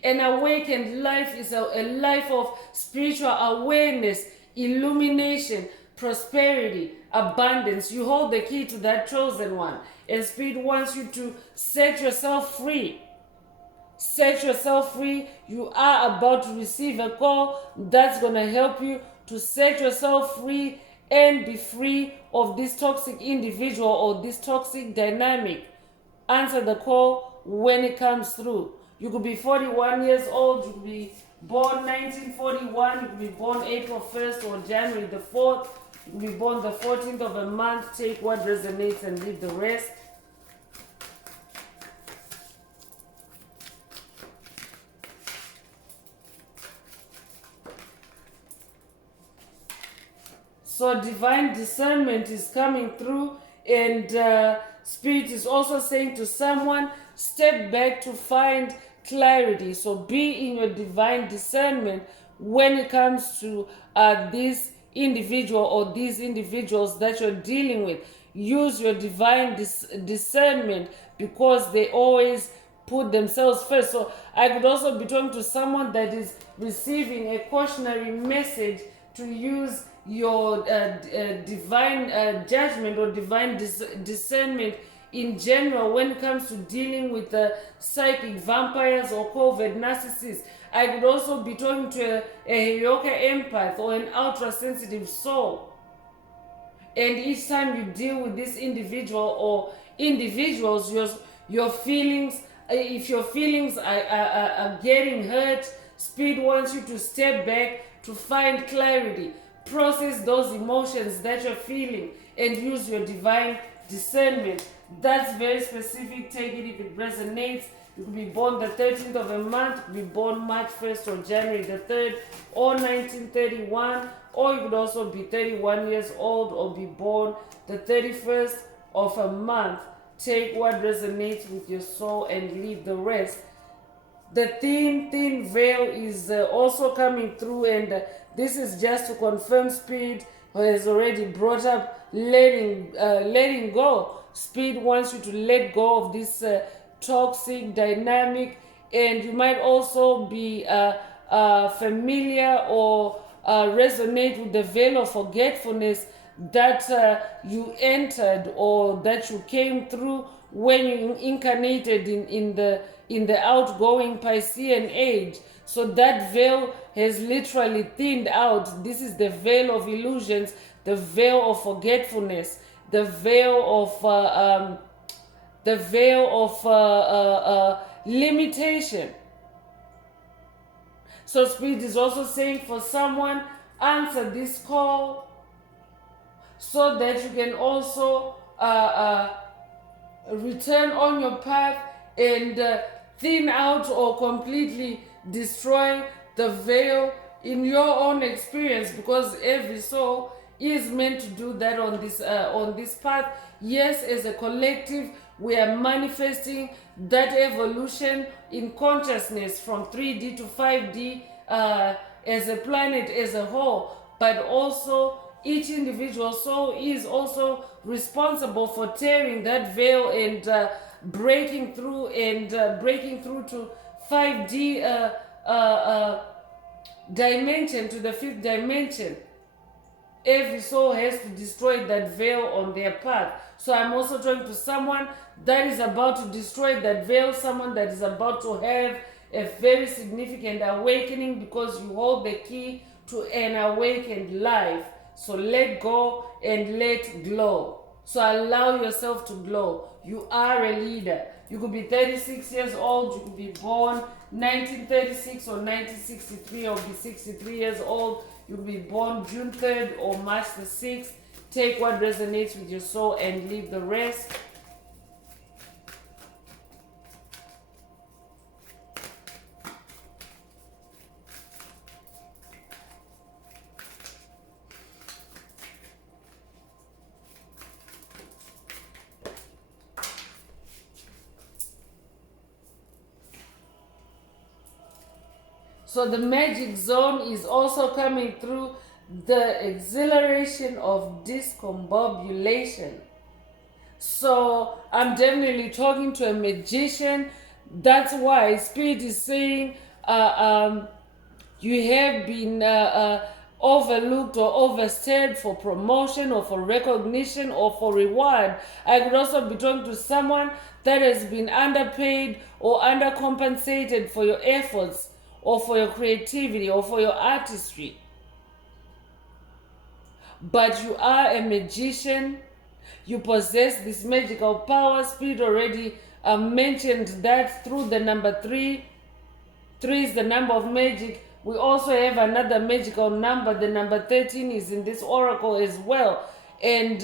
An awakened life is a life of spiritual awareness, illumination, prosperity, abundance. You hold the key to that chosen one. And Spirit wants you to set yourself free. Set yourself free. You are about to receive a call that's going to help you to set yourself free and be free of this toxic individual or this toxic dynamic. Answer the call when it comes through. You could be 41 years old. You could be born 1941. You could be born April 1st or January the 4th. You could be born the 14th of a month. Take what resonates and leave the rest. So divine discernment is coming through, and Spirit is also saying to someone, step back to find clarity. So be in your divine discernment when it comes to this individual or these individuals that you're dealing with. Use your divine discernment, because they always put themselves first. So I could also be talking to someone that is receiving a cautionary message to use your divine judgment or divine discernment in general when it comes to dealing with psychic vampires or covert narcissists. I could also be talking to a Hyoka empath or an ultra sensitive soul. And each time you deal with this individual or individuals, your feelings, if your feelings are getting hurt, Spirit wants you to step back to find clarity. Process those emotions that you're feeling and use your divine discernment. That's very specific. Take it if it resonates. You could be born the 13th of a month, you could be born March 1st or January the 3rd or 1931, or you could also be 31 years old or be born the 31st of a month. Take what resonates with your soul and leave the rest. The thin veil is also coming through, and this is just to confirm. Spirit has already brought up letting go. Spirit wants you to let go of this toxic dynamic, and you might also be familiar or resonate with the veil of forgetfulness that you entered or that you came through when you incarnated in the outgoing Piscean age. So that veil has literally thinned out. This is the veil of illusions, the veil of forgetfulness, the veil of limitation. So Spirit is also saying for someone, answer this call so that you can also return on your path and thin out or completely destroy the veil in your own experience, because every soul is meant to do that on this path. Yes, as a collective, we are manifesting that evolution in consciousness from 3D to 5D as a planet as a whole, but also each individual soul is also responsible for tearing that veil and breaking through to 5D dimension, to the 5th dimension. Every soul has to destroy that veil on their path. So I'm also talking to someone that is about to destroy that veil, someone that is about to have a very significant awakening, because you hold the key to an awakened life. So let go and let glow. So allow yourself to glow. You are a leader. You could be 36 years old, you could be born 1936 or 1963 or be 63 years old. You could be born June 3rd or March the 6th. Take what resonates with your soul and leave the rest. So the magic zone is also coming through, the exhilaration of discombobulation. So I'm definitely talking to a magician. That's why Spirit is saying you have been overlooked or overstayed for promotion or for recognition or for reward. I could also be talking to someone that has been underpaid or undercompensated for your efforts or for your creativity or for your artistry. But you are a magician. You possess this magical power. Spirit already mentioned that through the number 3. 3 is the number of magic. We also have another magical number. The number 13 is in this oracle as well. And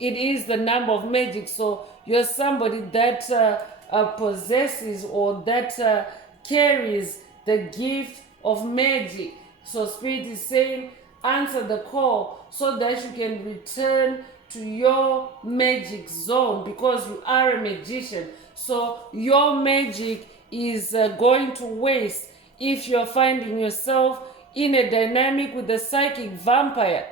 it is the number of magic. So you're somebody that possesses or that carries the gift of magic. So Spirit is saying Answer the call so that you can return to your magic zone, because you are a magician. So your magic is going to waste if you're finding yourself in a dynamic with a psychic vampire.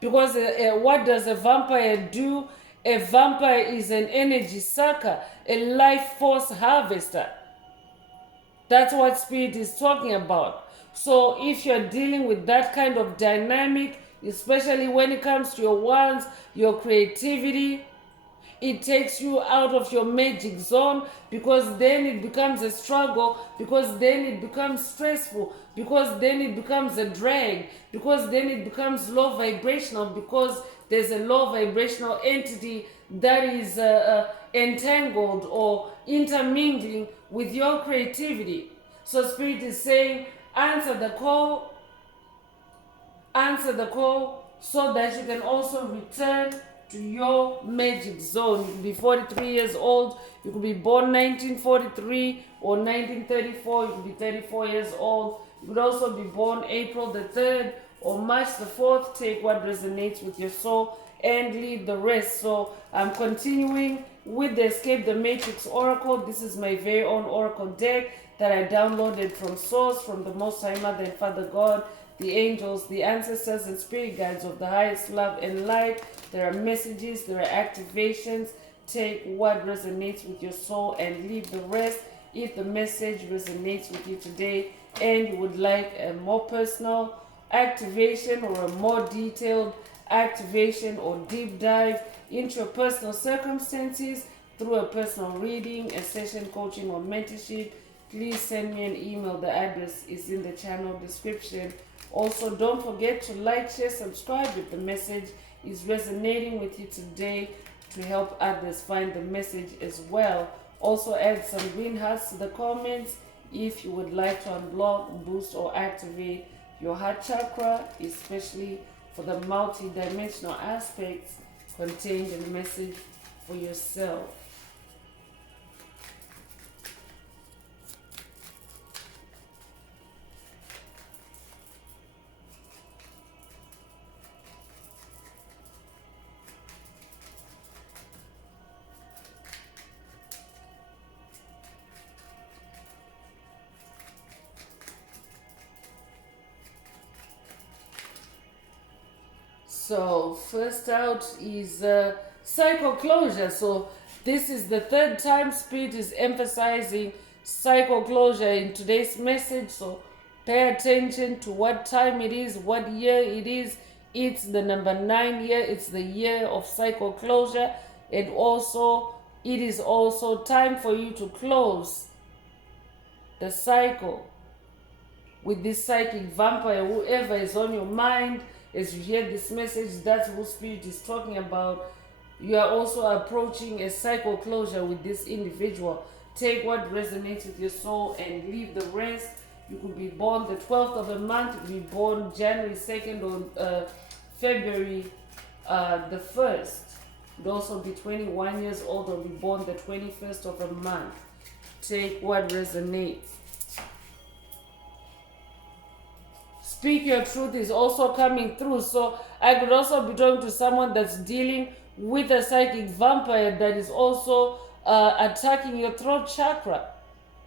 Because what does a vampire do? A vampire is an energy sucker, a life force harvester. That's what spirit is talking about. So if you're dealing with that kind of dynamic, especially when it comes to your wands, your creativity, it takes you out of your magic zone, because then it becomes a struggle, because then it becomes stressful, because then it becomes a drag, because then it becomes low vibrational, because there's a low vibrational entity that is entangled or intermingling with your creativity. So spirit is saying, answer the call so that you can also return to your magic zone. You could be 43 years old, you could be born 1943 or 1934, you could be 34 years old, you could also be born April the 3rd or March the 4th. Take what resonates with your soul and leave the rest. So I'm continuing with the Escape the Matrix Oracle. This is my very own Oracle deck that I downloaded from Source, from the Most High Mother and Father God, the angels, the ancestors, and spirit guides of the highest love and light. There are messages, there are activations. Take what resonates with your soul and leave the rest. If the message resonates with you today and you would like a more personal activation or a more detailed activation or deep dive into your personal circumstances through a personal reading, a session coaching, or mentorship, please send me an email. The address is in the channel description. Also, don't forget to like, share, subscribe if the message is resonating with you today, to help others find the message as well. Also, add some green hearts to the comments if you would like to unblock, boost, or activate your heart chakra, especially for the multi-dimensional aspects contained in the message for yourself. So first out is cycle closure. So this is the third time spirit is emphasizing cycle closure in today's message. So pay attention to what time it is, what year it is. It's the number 9 year. It's the year of cycle closure. And also, it is also time for you to close the cycle with this psychic vampire. Whoever is on your mind as you hear this message, that's who spirit is talking about. You are also approaching a cycle closure with this individual. Take what resonates with your soul and leave the rest. You could be born the 12th of a month, you could be born January 2nd or February the 1st. You could also be 21 years old or be born the 21st of a month. Take what resonates. Speak your truth is also coming through. So I could also be talking to someone that's dealing with a psychic vampire that is also attacking your throat chakra.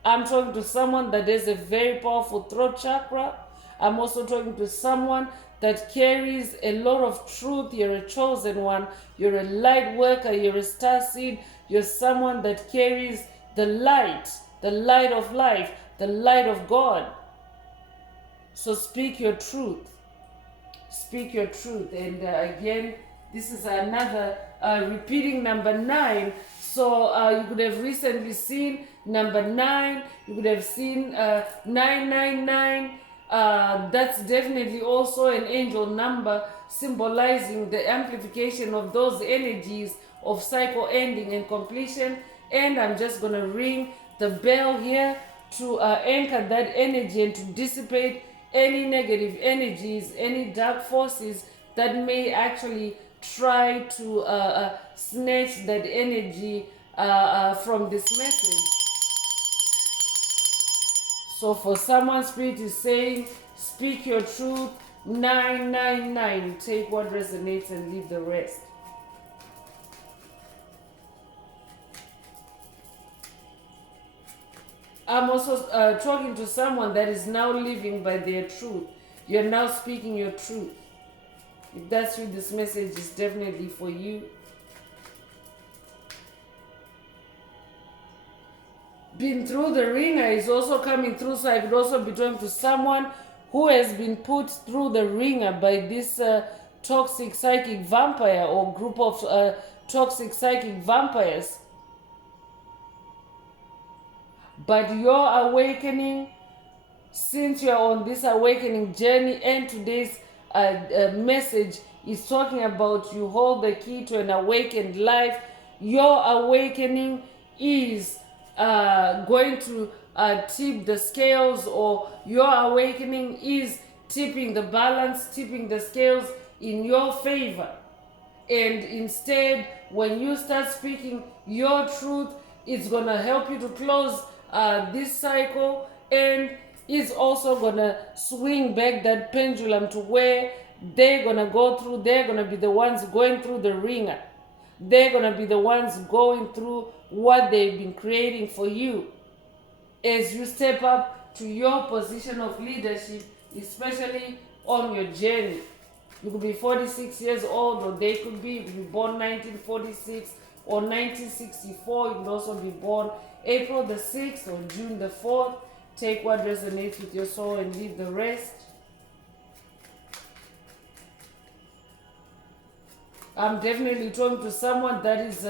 I'm talking to someone that has a very powerful throat chakra. I'm also talking to someone that carries a lot of truth. You're a chosen one. You're a light worker. You're a star seed. You're someone that carries the light of life, the light of God. So speak your truth. Speak your truth. And again, this is another repeating number 9. So you could have recently seen number 9. You could have seen 999. That's definitely also an angel number, symbolizing the amplification of those energies of cycle ending and completion. And I'm just going to ring the bell here to anchor that energy and to dissipate any negative energies, any dark forces that may actually try to snatch that energy from this message. So for someone, spirit is saying, speak your truth, 999. Take what resonates and leave the rest. I'm also talking to someone that is now living by their truth. You're now speaking your truth. If that's you, this message is definitely for you. Been through the ringer is also coming through, so I could also be talking to someone who has been put through the ringer by this toxic psychic vampire or group of toxic psychic vampires. But your awakening, since you're on this awakening journey, and today's message is talking about you hold the key to an awakened life, your awakening is going to tip the scales, or your awakening is tipping the balance, tipping the scales in your favor. And instead, when you start speaking your truth, it's going to help you to close this cycle, and it's also going to swing back that pendulum to where they're going to go through, they're going to be the ones going through the ringer. They're going to be the ones going through what they've been creating for you. As you step up to your position of leadership, especially on your journey. You could be 46 years old, or they could be born 1946 or 1964. You could also be born April the 6th or June the 4th. Take what resonates with your soul and leave the rest. I'm definitely talking to someone that is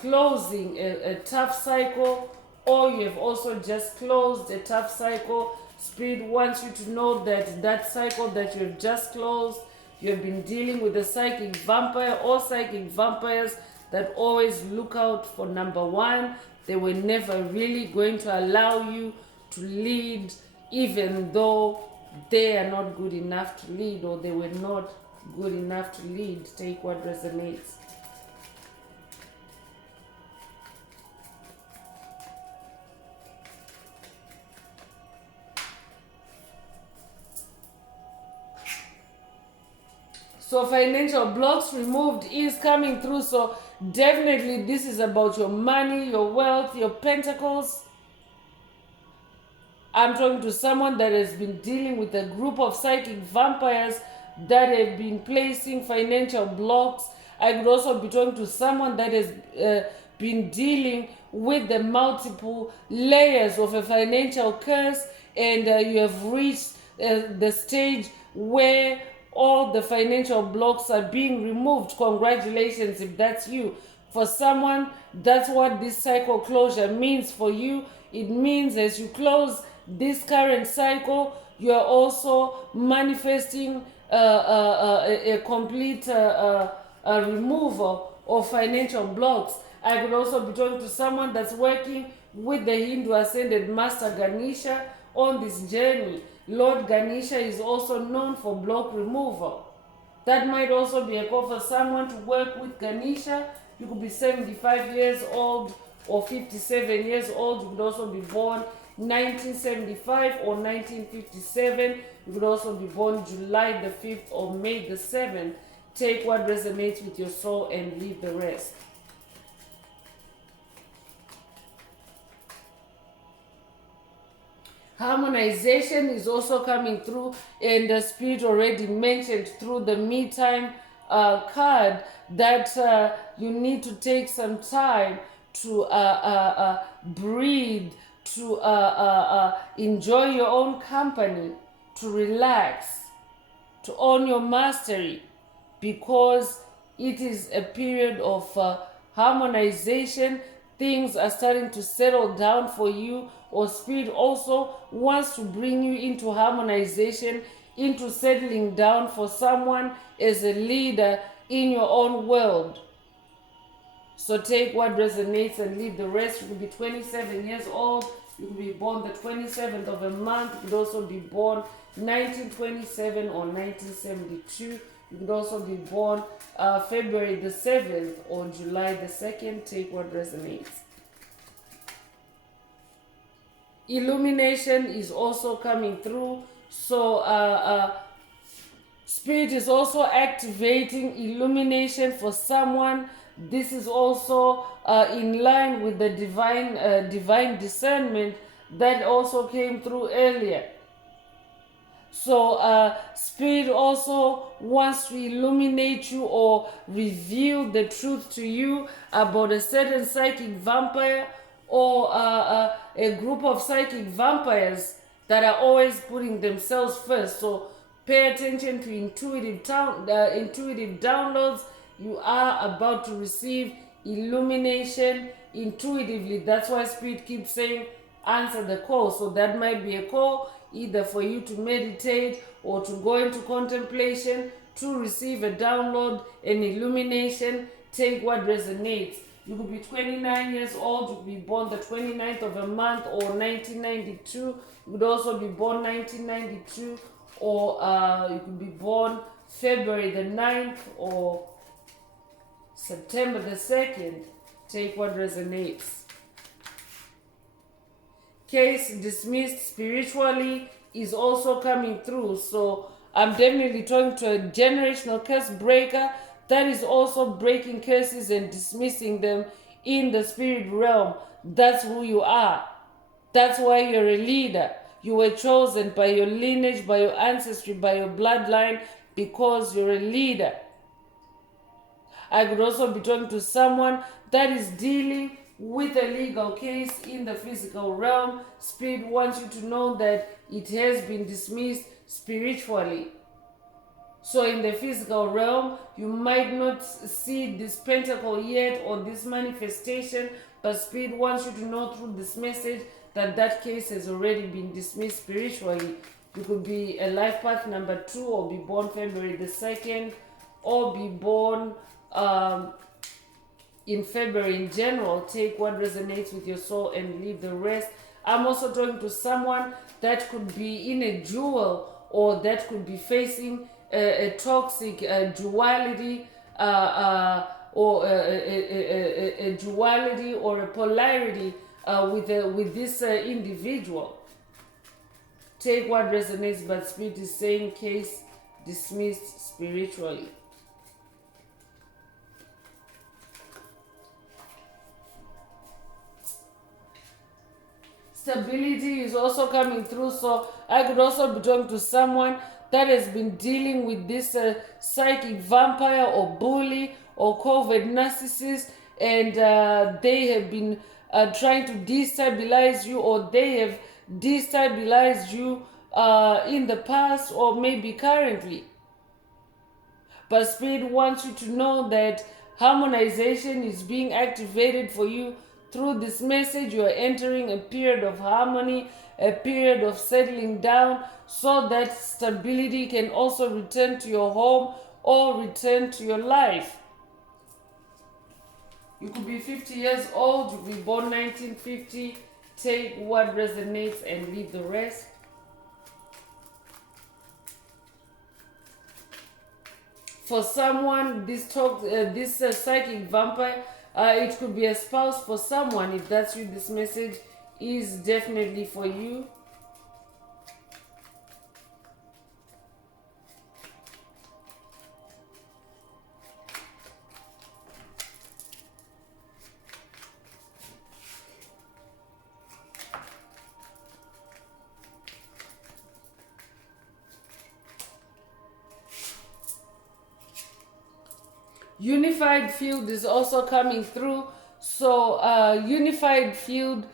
closing a tough cycle, or you have also just closed a tough cycle. Spirit wants you to know that that cycle that you have just closed, you have been dealing with a psychic vampire or psychic vampires that always look out for number one. They were never really going to allow you to lead, even though they are not good enough to lead, or they were not good enough to lead. Take what resonates. So financial blocks removed is coming through. So definitely this is about your money, your wealth, your pentacles. I'm talking to someone that has been dealing with a group of psychic vampires that have been placing financial blocks. I could also be talking to someone that has been dealing with the multiple layers of a financial curse, and you have reached the stage where all the financial blocks are being removed. Congratulations if that's you. For someone, that's what this cycle closure means for you. It means as you close this current cycle, you are also manifesting a complete removal of financial blocks. I could also be talking to someone that's working with the Hindu Ascended Master Ganesha on this journey. Lord Ganesha is also known for block removal. That might also be a call for someone to work with Ganesha. You could be 75 years old or 57 years old. You could also be born 1975 or 1957. You could also be born July the 5th or May the 7th. Take what resonates with your soul and leave the rest. Harmonization is also coming through, and the Spirit already mentioned through the me time card that you need to take some time to breathe, to enjoy your own company, to relax, to own your mastery, because it is a period of harmonization. Things are starting to settle down for you, or Spirit also wants to bring you into harmonization, into settling down for someone as a leader in your own world. So take what resonates and leave the rest. You could be 27 years old. You could be born the 27th of a month. You could also be born 1927 or 1972. You could also be born February the 7th or July the 2nd. Take what resonates. Illumination is also coming through. So Spirit is also activating illumination for someone. This is also in line with the divine discernment that also came through earlier. So Spirit also wants to illuminate you or reveal the truth to you about a certain psychic vampire or a group of psychic vampires that are always putting themselves first. So pay attention to intuitive downloads. You are about to receive illumination intuitively. That's why Spirit keeps saying answer the call. So that might be a call either for you to meditate or to go into contemplation, to receive a download, an illumination. Take what resonates. You could be 29 years old, you could be born the 29th of a month or 1992. You could also be born 1992, or you could be born February the 9th or September the 2nd. Take what resonates. Case dismissed spiritually is also coming through. So I'm definitely talking to a generational curse breaker that is also breaking curses and dismissing them in the spirit realm. That's who you are. That's why you're a leader. You were chosen by your lineage, by your ancestry, by your bloodline, because you're a leader. I could also be talking to someone that is dealing with a legal case in the physical realm. Spirit wants you to know that it has been dismissed spiritually. So in the physical realm, you might not see this pentacle yet or this manifestation, but Spirit wants you to know through this message that that case has already been dismissed spiritually. You could be a life path number 2, or be born February the 2nd, or be born in February in general. Take what resonates with your soul and leave the rest. I'm also talking to someone that could be in a dual, or that could be facing a toxic duality, or a duality or a polarity with this individual. Take what resonates, but Spirit is saying case dismissed spiritually. Stability is also coming through. So I could also be talking to someone that has been dealing with this psychic vampire or bully or covert narcissist, and they have been trying to destabilize you, or they have destabilized you in the past or maybe currently. But Spirit wants you to know that harmonization is being activated for you. Through this message, you are entering a period of harmony, a period of settling down, so that stability can also return to your home or return to your life. You could be 50 years old, you could be born 1950. Take what resonates and leave the rest. For someone, this psychic vampire, it could be a spouse for someone. If that's you, this message is definitely for you. Unified field is also coming through. So unified field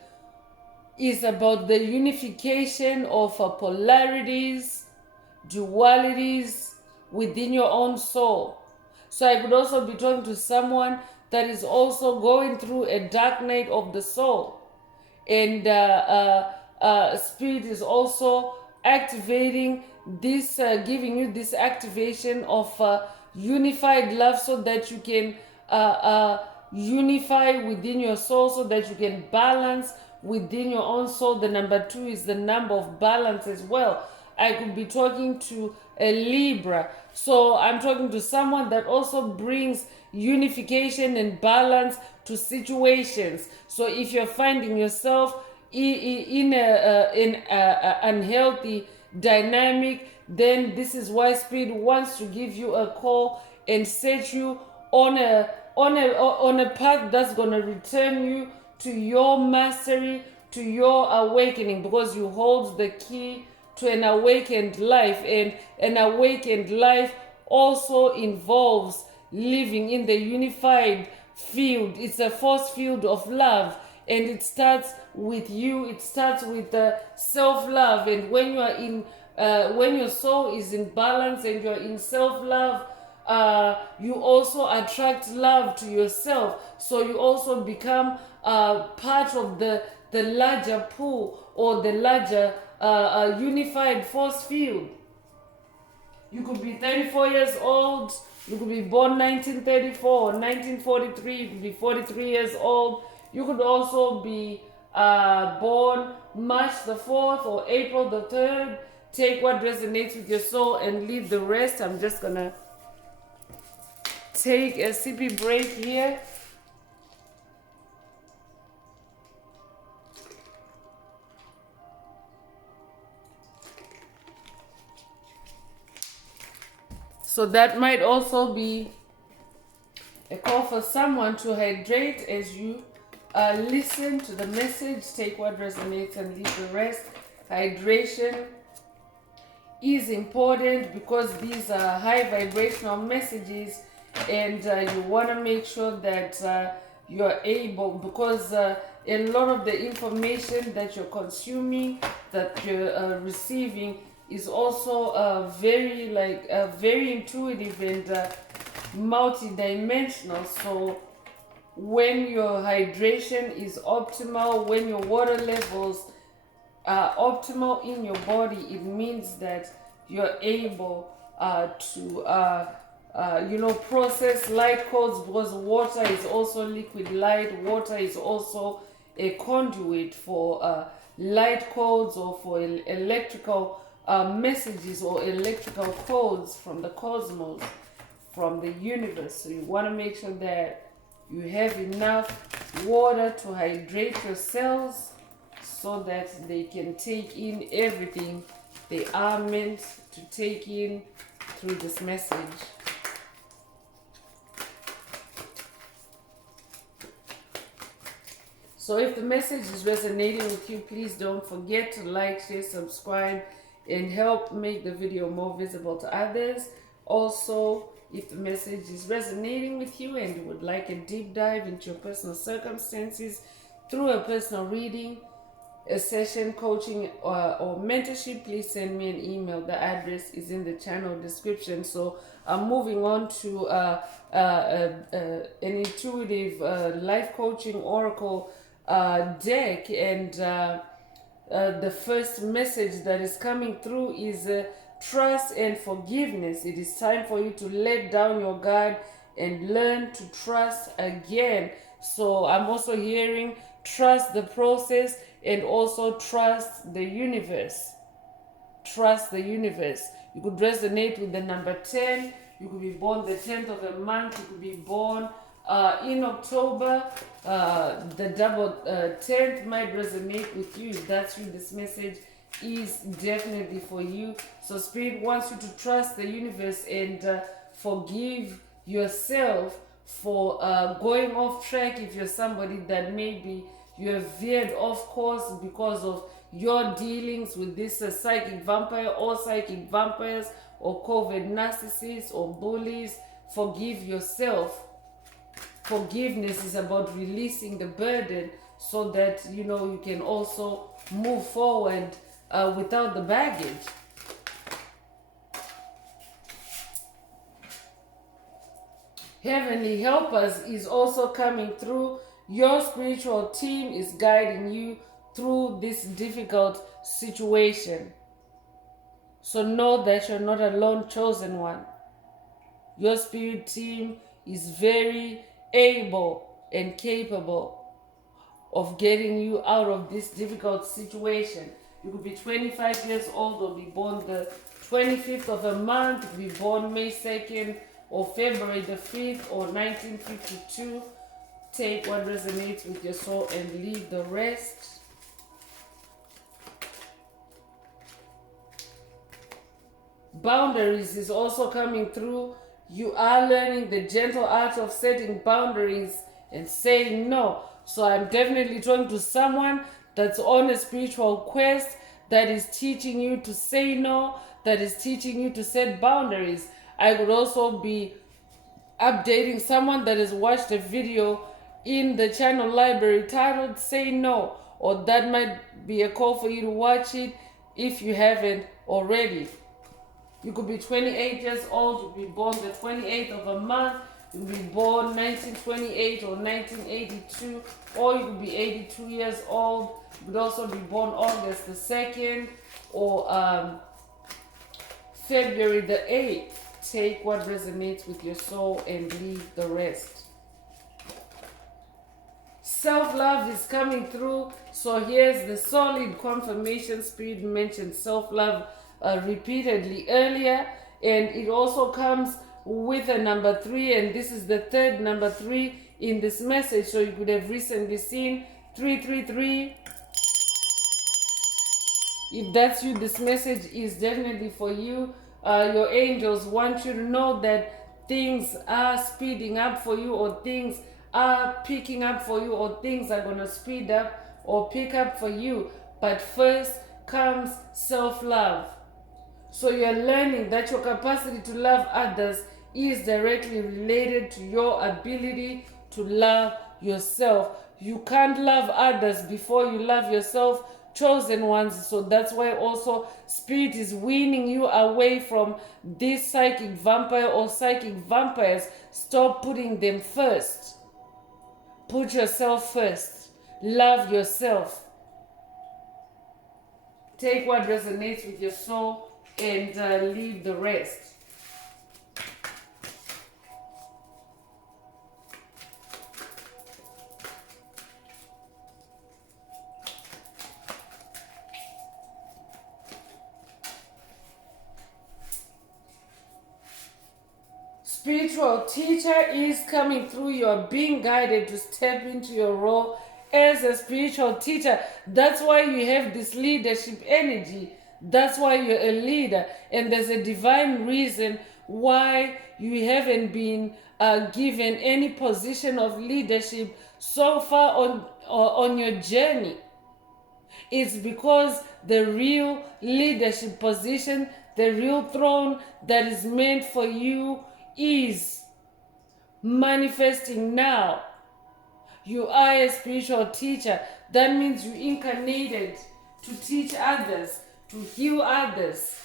is about the unification of polarities, dualities within your own soul. So I could also be talking to someone that is also going through a dark night of the soul, and Spirit is also activating this, giving you this activation of unified love, so that you can unify within your soul, so that you can balance within your own soul. The number 2 is the number of balance as well. I could be talking to a Libra. So I'm talking to someone that also brings unification and balance to situations. So if you're finding yourself in an unhealthy dynamic, then this is why Spirit wants to give you a call and set you on a path that's going to return you to your mastery, to your awakening, because you hold the key to an awakened life. And an awakened life also involves living in the unified field. It's a force field of love, and it starts with you. It starts with self-love. And when you are in when your soul is in balance and you're in self-love, you also attract love to yourself. So you also become part of the larger pool, or the larger unified force field. You could be 34 years old, you could be born 1934 or 1943, you could be 43 years old. You could also be born March the 4th or April the 3rd. Take what resonates with your soul and leave the rest. I'm just gonna take a sippy break here. So that might also be a call for someone to hydrate as you listen to the message. Take what resonates and leave the rest. Hydration is important because these are high vibrational messages, and you want to make sure that you're able, because a lot of the information that you're consuming, that you're receiving, is also very intuitive and multi-dimensional. So when your hydration is optimal, when your water levels are optimal in your body, it means that you're able to process light codes, because water is also liquid light. Water is also a conduit for light codes, or for electrical messages or electrical codes from the cosmos, from the universe. So you want to make sure that you have enough water to hydrate your cells, so that they can take in everything they are meant to take in through this message. So if the message is resonating with you, please don't forget to like, share, subscribe, and help make the video more visible to others. Also, if the message is resonating with you and you would like a deep dive into your personal circumstances through a personal reading, a session, coaching, or mentorship, please send me an email. The address is in the channel description. So I'm moving on to an intuitive life coaching oracle deck, and the first message that is coming through is trust and forgiveness. It is time for you to let down your guard and learn to trust again. So I'm also hearing trust the process, and also trust the universe. Trust the universe. You could resonate with the number 10. You could be born the 10th of a month. You could be born in October. The double 10th might resonate with you. If that's you, this message is definitely for you. So Spirit wants you to trust the universe and forgive yourself for going off track. If you're somebody that maybe you have veered off course because of your dealings with this psychic vampire or psychic vampires or COVID narcissists or bullies, forgive yourself. Forgiveness is about releasing the burden, so that you can also move forward without the baggage. Heavenly helpers is also coming through. Your spiritual team is guiding you through this difficult situation. So know that you're not alone, chosen one. Your spirit team is very able and capable of getting you out of this difficult situation. You could be 25 years old, or be born the 25th of a month, be born May 2nd or February the 5th or 1952. Take what resonates with your soul and leave the rest. Boundaries is also coming through. You are learning the gentle art of setting boundaries and saying no. So I'm definitely talking to someone that's on a spiritual quest, that is teaching you to say no, that is teaching you to set boundaries. I could also be updating someone that has watched a video in the channel library titled Say No, or that might be a call for you to watch it if you haven't already. You could be 28 years old, you could be born the 28th of a month, you could be born 1928 or 1982, or you could be 82 years old. You could also be born August the 2nd or February the 8th. Take what resonates with your soul and leave the rest. Self-love is coming through. So here's the solid confirmation. Spirit mentioned self-love repeatedly earlier, and it also comes with a number 3, and this is the third number 3 in this message. So you could have recently seen 333. If that's you, this message is definitely for you. Your angels want you to know that things are speeding up for you, or things are picking up for you, or things are going to speed up or pick up for you. But first comes self-love. So you're learning that your capacity to love others is directly related to your ability to love yourself. You can't love others before you love yourself, chosen ones. So that's why also Spirit is weaning you away from this psychic vampire or psychic vampires. Stop putting them first. Put yourself first. Love yourself. Take what resonates with your soul and leave the rest. Spiritual teacher is coming through. You're being guided to step into your role as a spiritual teacher. That's why you have this leadership energy. That's why you're a leader. And there's a divine reason why you haven't been given any position of leadership so far on your journey. It's because the real leadership position, the real throne that is meant for you is manifesting now. You are a spiritual teacher. That means you incarnated to teach others, to heal others,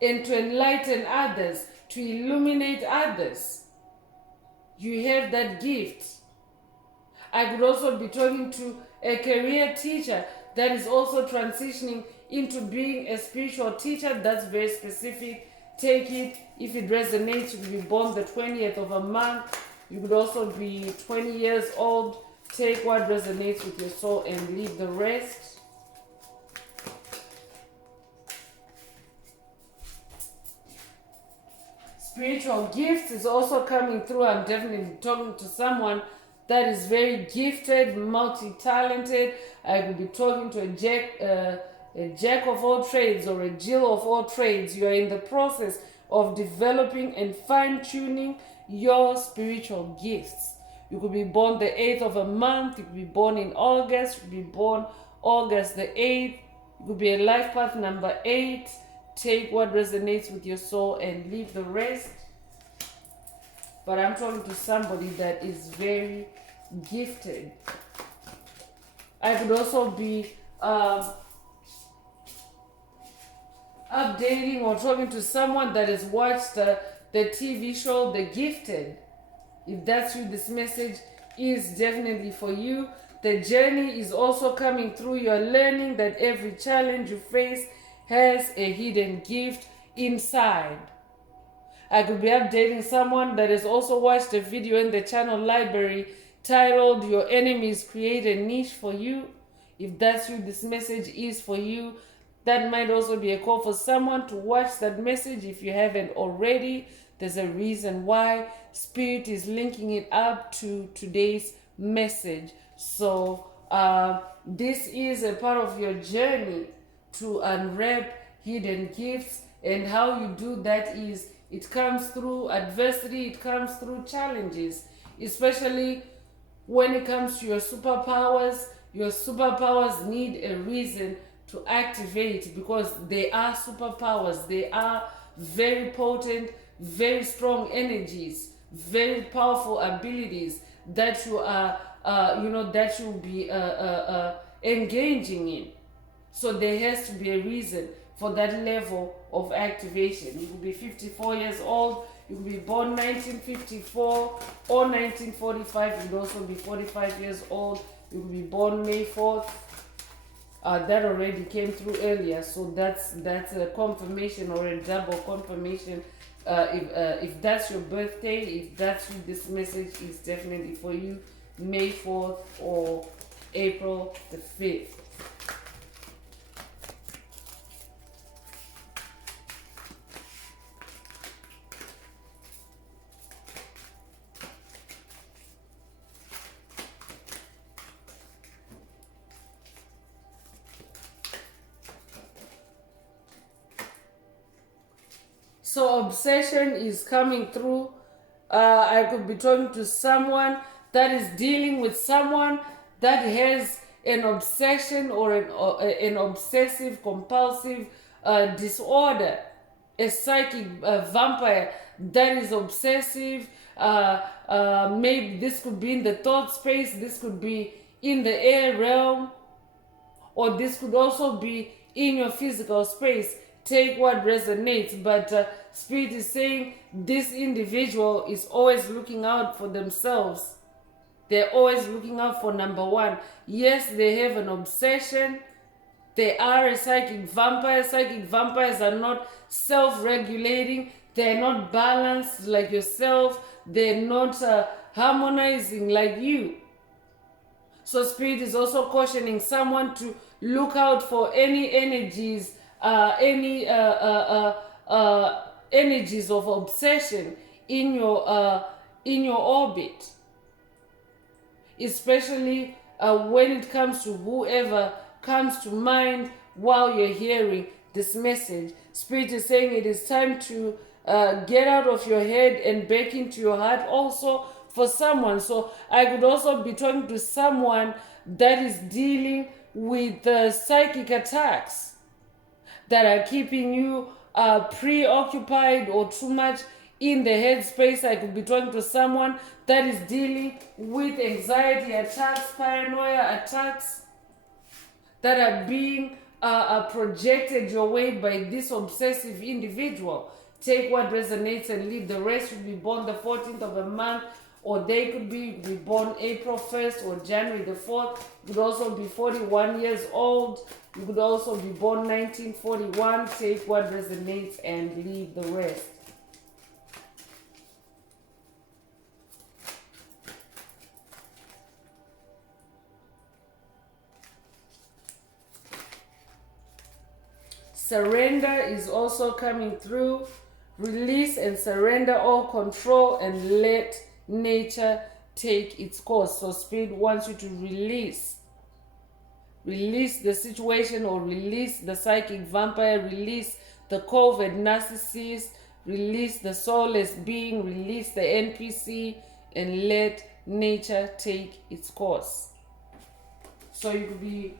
and to enlighten others, to illuminate others. You have that gift. I could also be talking to a career teacher that is also transitioning into being a spiritual teacher. That's very specific. Take it if it resonates. You could be born the 20th of a month. You could also be 20 years old. Take what resonates with your soul and leave the rest. Spiritual gifts is also coming through. I'm definitely talking to someone that is very gifted, multi-talented. I could be talking to a jack of all trades or a Jill of all trades. You are in the process of developing and fine-tuning your spiritual gifts. You could be born the 8th of a month. You could be born in August. You could be born August the 8th. You could be a life path number 8. Take what resonates with your soul and leave the rest. But I'm talking to somebody that is very gifted. I could also be updating or talking to someone that has watched the TV show The Gifted. If that's you, this message is definitely for you. The journey is also coming through. You're learning that every challenge you face has a hidden gift inside. I could be updating someone that has also watched a video in the channel library titled Your Enemies Create a Niche for You. If that's you, this message is for you. That might also be a call for someone to watch that message if you haven't already. There's a reason why Spirit is linking it up to today's message. So this is a part of your journey to unwrap hidden gifts. And how you do that is it comes through adversity, it comes through challenges, especially when it comes to your superpowers. Your superpowers need a reason to activate, because they are superpowers. They are very potent, very strong energies, very powerful abilities that you are, that you'll be engaging in. So there has to be a reason for that level of activation. You could be 54 years old, you could be born 1954 or 1945, you could also be 45 years old, you could be born May 4th. That already came through earlier, so that's a confirmation or a double confirmation. If that's your birthday, if that's you, this message is definitely for you. May 4th or April the 5th. So obsession is coming through. I could be talking to someone that is dealing with someone that has an obsession or an obsessive compulsive disorder, a psychic vampire that is obsessive. Maybe this could be in the thought space, this could be in the air realm, or this could also be in your physical space. Take what resonates, but Spirit is saying this individual is always looking out for themselves. They're always looking out for number one. Yes, they have an obsession. They are a psychic vampire. Psychic vampires are not self-regulating. They're not balanced like yourself. They're not harmonizing like you. So Spirit is also cautioning someone to look out for any energies, energies of obsession in your orbit, especially when it comes to whoever comes to mind while you're hearing this message. Spirit is saying it is time to get out of your head and back into your heart also for someone. So I could also be talking to someone that is dealing with psychic attacks that are keeping you preoccupied or too much in the headspace. I could be talking to someone that is dealing with anxiety attacks, paranoia attacks that are being projected your way by this obsessive individual. Take what resonates and leave the rest. You could be born the 14th of a month, or they could be born April 1st or January the 4th. You could also be 41 years old. You could also be born 1941. Take what resonates and leave the rest. Surrender is also coming through. Release and surrender all control and let nature take its course. So Spirit wants you to release the situation, or release the psychic vampire, release the COVID narcissist, release the soulless being, release the NPC, and let nature take its course. So you could be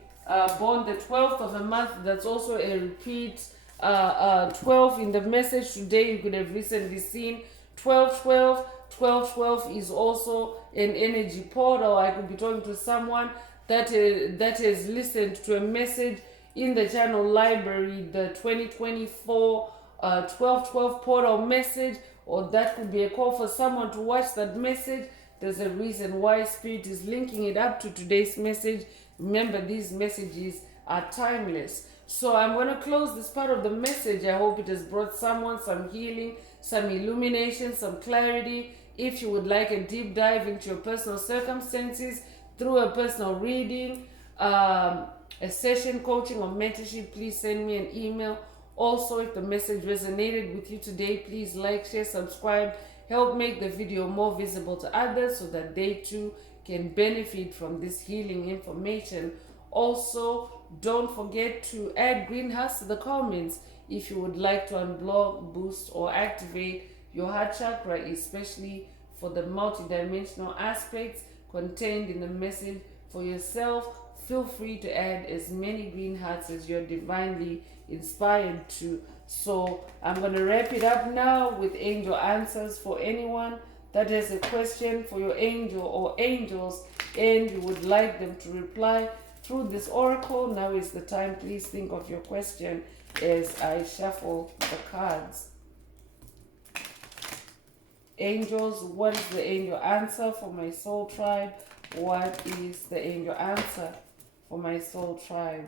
born the 12th of a month. That's also a repeat 12 in the message today. You could have recently seen 1212. 1212 is also an energy portal. I could be talking to someone that has listened to a message in the channel library, the 2024 1212 portal message, or that could be a call for someone to watch that message. There's a reason why Spirit is linking it up to today's message. Remember, these messages are timeless. So I'm going to close this part of the message. I hope it has brought someone some healing, some illumination, some clarity. If you would like a deep dive into your personal circumstances through a personal reading, a session, coaching, or mentorship, please send me an email. Also, if the message resonated with you today, please like, share, subscribe. Help make the video more visible to others so that they too can benefit from this healing information. Also, don't forget to add greenhouse to the comments if you would like to unblock, boost, or activate your heart chakra, especially for the multidimensional aspects contained in the message for yourself, feel free to add as many green hearts as you're divinely inspired to. So I'm going to wrap it up now with angel answers for anyone that has a question for your angel or angels and you would like them to reply through this oracle. Now is the time. Please think of your question as I shuffle the cards. Angels, what is the angel answer for my soul tribe? What is the angel answer for my soul tribe?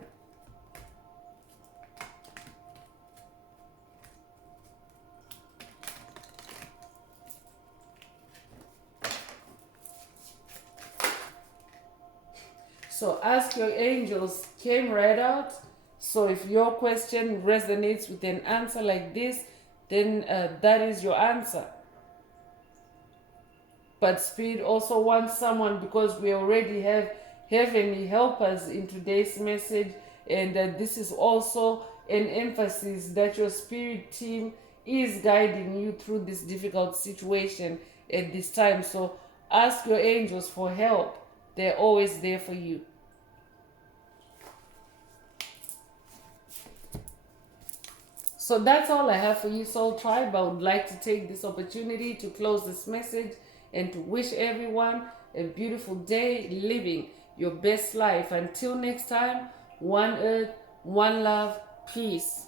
So ask your angels came right out. So if your question resonates with an answer like this, then that is your answer. But Spirit also wants someone, because we already have heavenly helpers in today's message, and this is also an emphasis that your spirit team is guiding you through this difficult situation at this time. So ask your angels for help. They're always there for you. So that's all I have for you, Soul Tribe. I would like to take this opportunity to close this message and to wish everyone a beautiful day living your best life. Until next time, one earth, one love, peace.